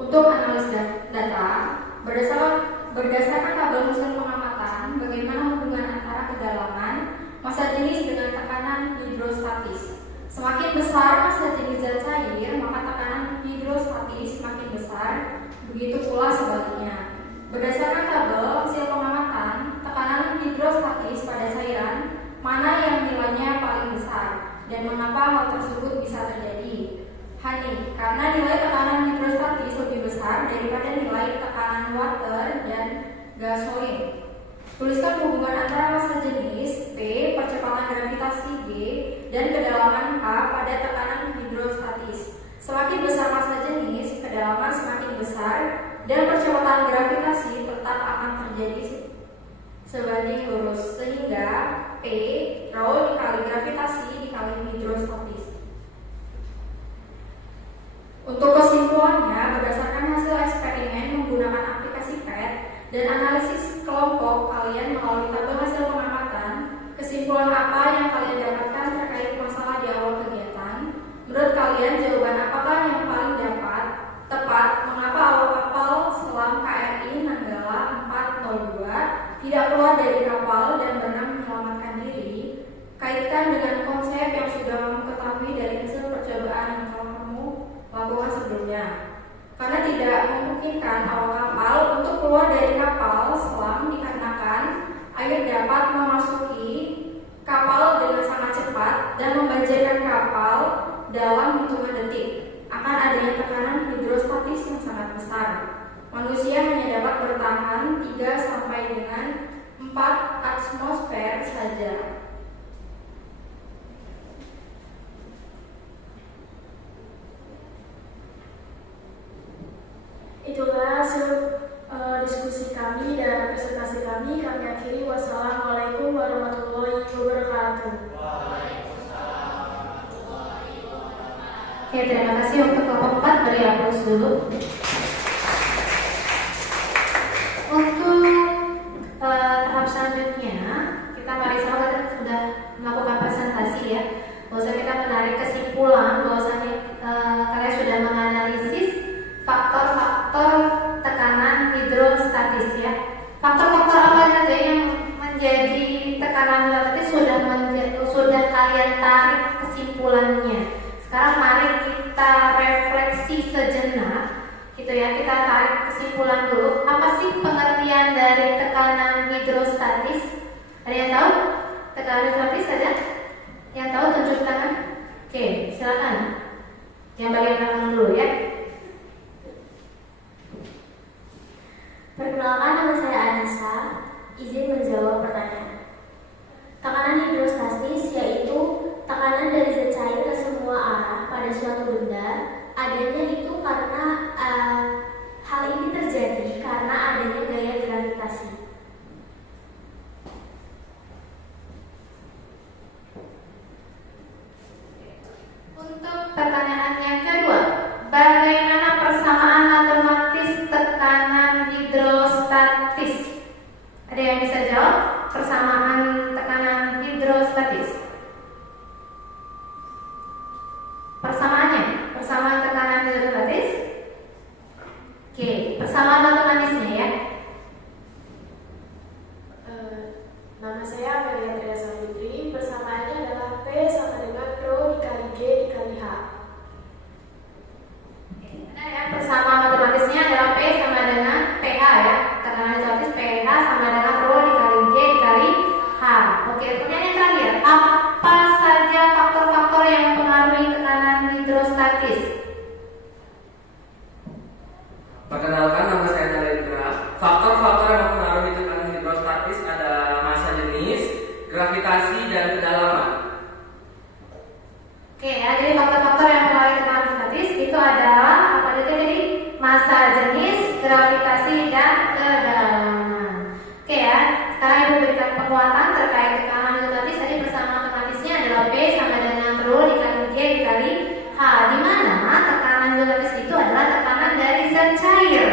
Untuk analisis data, berdasarkan tabel mesin pengamatan, bagaimana hubungan antara kedalaman massa jenis dengan tekanan hidrostatis. Semakin besar massa jenis zat cair, maka tekanan hidrostatis semakin besar, begitu pula sebaliknya. Berdasarkan tabel hasil pengamatan, tekanan hidrostatis pada cairan mana yang nilainya paling besar dan mengapa hal tersebut bisa terjadi? Hani, karena nilai tekanan hidrostatis lebih besar daripada nilai tekanan water dan gasolin. Tuliskan hubungan antara massa jenis P, percepatan gravitasi G, dan kedalaman H pada tekanan hidrostatis. Semakin besar massa jenis, kedalaman semakin besar, dan percepatan gravitasi tetap akan terjadi sebanding lurus, sehingga P, rho dikali gravitasi dikali hidrostatis. Untuk kesimpulannya, berdasarkan hasil eksperimen menggunakan aplikasi PET dan analisis kelompok kalian melalui tabel hasil pengamatan, kesimpulan apa yang kalian dapatkan terkait masalah di awal kegiatan? Menurut kalian, jawaban apakah yang paling tepat? Mengapa awak kapal selam KRI Nanggala 402 tidak keluar dari kapal dan berenang menyelamatkan diri? Kaitkan dengan konsep yang sudah kamu ketahui dari hasil percobaan yang telah kamu lakukan sebelumnya. Karena tidak memungkinkan awak kapal untuk keluar dari kapal selam dikarenakan air dapat memasuki kapal dengan sangat cepat dan membanjirkan kapal dalam hitungan detik. Akan adanya tekanan hidrostatis yang sangat besar. Manusia hanya dapat bertahan 3 sampai dengan 4 atmosfer saja. Itulah hasil diskusi kami dan presentasi kami. Kami akhiri. Wassalamualaikum warahmatullahi wabarakatuh. Oke, terima kasih. Untuk kelompok 4 beri aplaus dulu. Untuk tahap selanjutnya, kita mari sama sudah melakukan presentasi ya. Bahwasanya kita menarik kesimpulan bahwasanya kalian sudah menganalisis faktor-faktor tekanan hidrostatis ya. Faktor-faktor tarik kesimpulannya. Sekarang mari kita refleksi sejenak, gitu ya. Kita tarik kesimpulan dulu. Apa sih pengertian dari tekanan hidrostatis? Ada yang tahu? Tekanan hidrostatis ada? Yang tahu tunjuk tangan? Oke, silakan. Yang bagian belakang dulu ya. Perkenalkan, nama saya Anissa. Izin menjawab pertanyaan. Tekanan hidrostatis yaitu tekanan dari zat cair ke semua arah pada suatu benda. Adanya itu karena hal ini terjadi karena adanya gaya gravitasi. Untuk pertanyaan yang kedua, bagaimana persamaan matematis tekanan hidrostatis? Ada yang bisa jawab? Persamaan tekanan hidrostatis. Persamaannya, persamaan tekanan hidrostatis. Oke, persamaan matematisnya ya. Nama saya Maria Teresa Fitri. Persamaannya adalah P sama dengan Rho dikali G dikali H. Benar ya, persamaan matematisnya adalah P sama dengan PH ya. Tekanan hidrostatis PH sama dengan Rho dikali G dikali H. Oke, pertanyaan yang terakhir, apa saja faktor-faktor yang mempengaruhi tekanan hidrostatis? Perkenalkan, nama saya Narendra. Faktor-faktor yang mempengaruhi tekanan hidrostatis adalah massa jenis, gravitasi, dan kedalaman. Oke ya, jadi faktor-faktor yang mempengaruhi tekanan hidrostatis itu adalah apa aja tadi? Massa jenis, gravitasi, dan kedalaman. Oke ya, sekarang Ibu berikan penguatan terkait tekanan hidrostatis. Tadi persamaan matematisnya adalah P sama dengan Rho dikali G dikali H, di mana tekanan hidrostatis itu adalah tekanan dari zat cair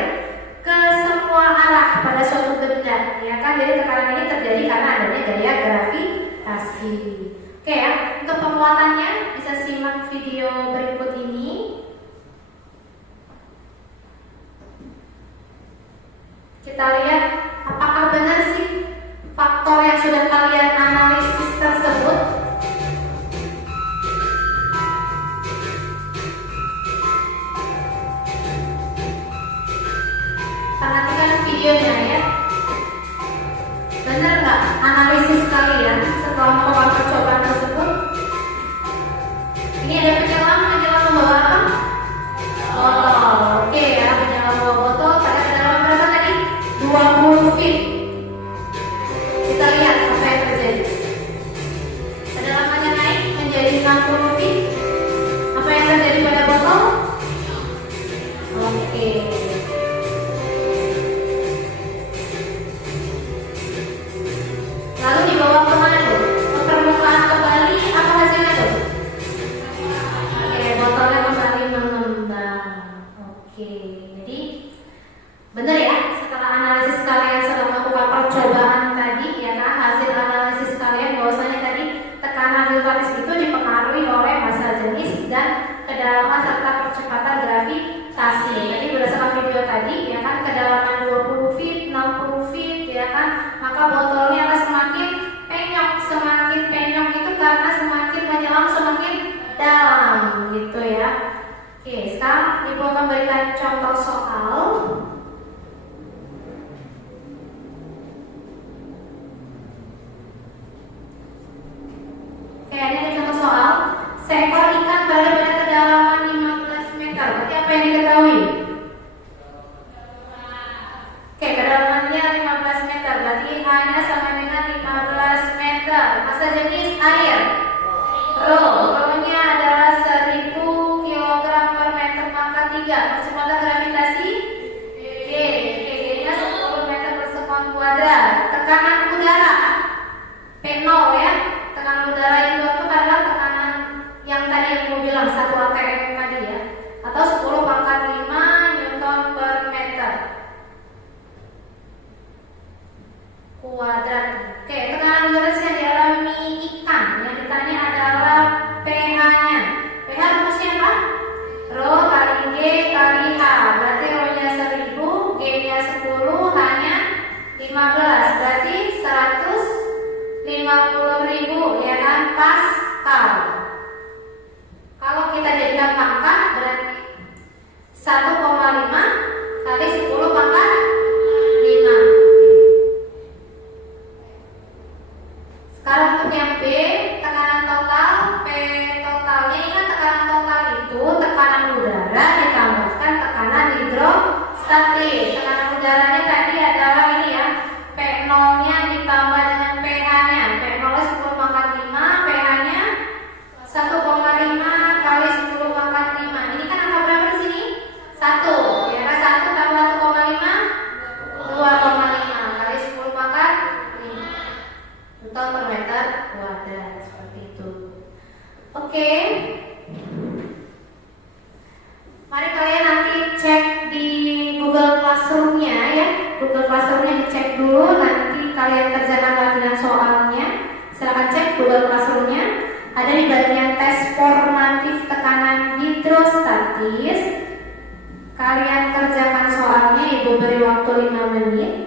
ke semua arah pada suatu benda, ya kan? Jadi tekanan ini terjadi karena adanya gaya gravitasi. Oke ya, untuk penguatannya bisa simak video berikut ini. Kita lihat apakah benar sih faktor yang sudah kalian analisis tersebut. Perhatikan videonya ya. Benar nggak analisis kalian setelah melakukan percobaan tersebut? Ini ada penyelam membawa apa? Oh, oke ya, penyelam bawa botol pada kedalaman berapa tadi? 20 feet. Kita lihat apa yang terjadi. Kedalamannya naik menjadi 60 feet. Apa yang terjadi pada botol? Oke. Lalu dibawa kemana tuh? Ke permukaan kembali, apa hasilnya tuh? Oke, botolnya kembali mengembang. Oke, jadi benar ya, setelah analisis kalian setelah melakukan percobaan tadi, ya kan, hasil analisis kalian bahwasanya tadi tekanan hidrostatis itu dipengaruhi oleh massa jenis dan kedalaman serta percepatan gravitasi. Jadi berdasarkan video tadi, ya kan, kedalaman 20 feet, 60 feet, ya kan, maka botolnya akan semakin penyok. Semakin penyok itu karena semakin menyelam semakin dalam, gitu ya. Oke, sekarang Ibu akan berikan contoh soal. Oke, ini ada contoh soal. Seekor ikan berada pada kedalaman 15 meter. Berarti apa yang diketahui? Oke, kedalamannya 15 meter. Berarti hanya sama dengan 15 meter. Massa jenis air. Rho-nya adalah 1000 kg per meter pangkat 3. Percepatan gravitasi G-nya 10 meter per sekon kuadrat. Tekanan udara P0 ya. Tekanan udara itu adalah tekanan yang tadi yang gue bilang 1 atm tadi ya, atau 10 pangkat 5 Newton per meter kuadrat. Oke, tekanan udara yang dialami ikan yang ditanya adalah pH-nya. pH rumusnya apa? Rho kali G kali H. Berarti kita jadikan pangkat berarti 1,5 kali 10 pangkat 5. Sekarang untuk yang B, tekanan total, P totalnya, ingat tekanan total itu tekanan udara ditambahkan tekanan hidrostatis. Tekanan udaranya tadi adalah ini ya, P0-nya ditambah dengan pH-nya. P0-nya 10 pangkat 5, pH-nya 1,5 kali 10 pangkat 5. Ini kan angka berapa di sini? 1. Ya kan 1 tambah 1,5 2,5 kali 10 pangkat 5 Newton per meter kuadrat, seperti itu. Oke. Mari kalian nanti cek di Google Classroom-nya ya. Google Classroom-nya dicek dulu, nanti kalian kerjakan lagi dengan soalnya. Silakan cek Google Classroom-nya. Ada di bagian tes formatif tekanan hidrostatis. Kalian kerjakan soalnya, Ibu beri waktu 5 menit.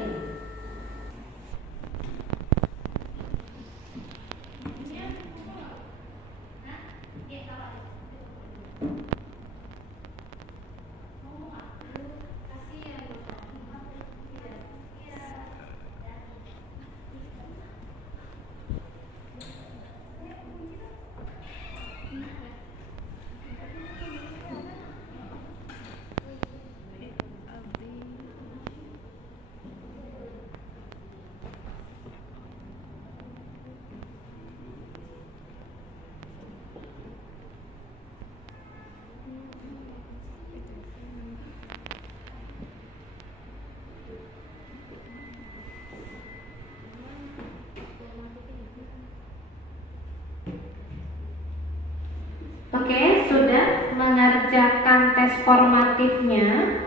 Oke, sudah mengerjakan tes formatifnya.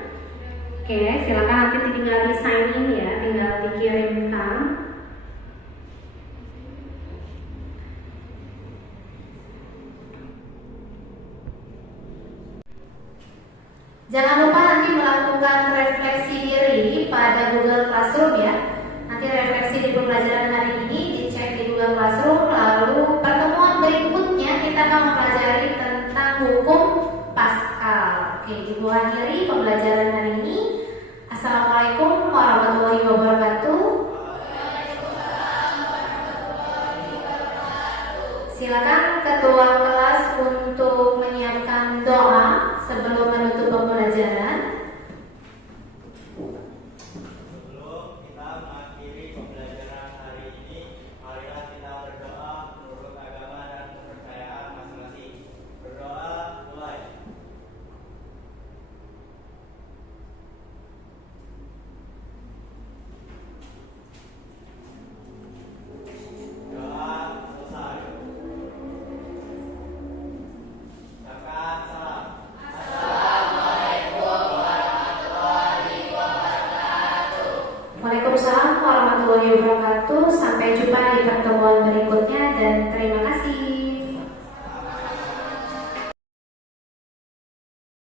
Oke, silakan nanti tinggal di sign in ya, tinggal dikirimkan. Jangan lupa nanti melakukan refleksi diri pada Google Classroom ya. Nanti refleksi di pembelajaran hari ini dicek di Google Classroom. Lalu pertemuan berikutnya kita akan mempelajari tentang hukum Pascal. Oke, Ibu akhiri pembelajaran hari ini. Assalamualaikum warahmatullahi wabarakatuh. Silakan ketua kelas untuk menyiapkan doa sebelum menutup pembelajaran. Sebelum kita mengakhiri pembelajaran hari ini, marilah kita berdoa menurut agama dan kepercayaan masing-masing. Berdoa mulai. Doa selesai. Zakat salam. Waalaikumsalam warahmatullahi wabarakatuh. Sampai jumpa di pertemuan berikutnya dan terima kasih.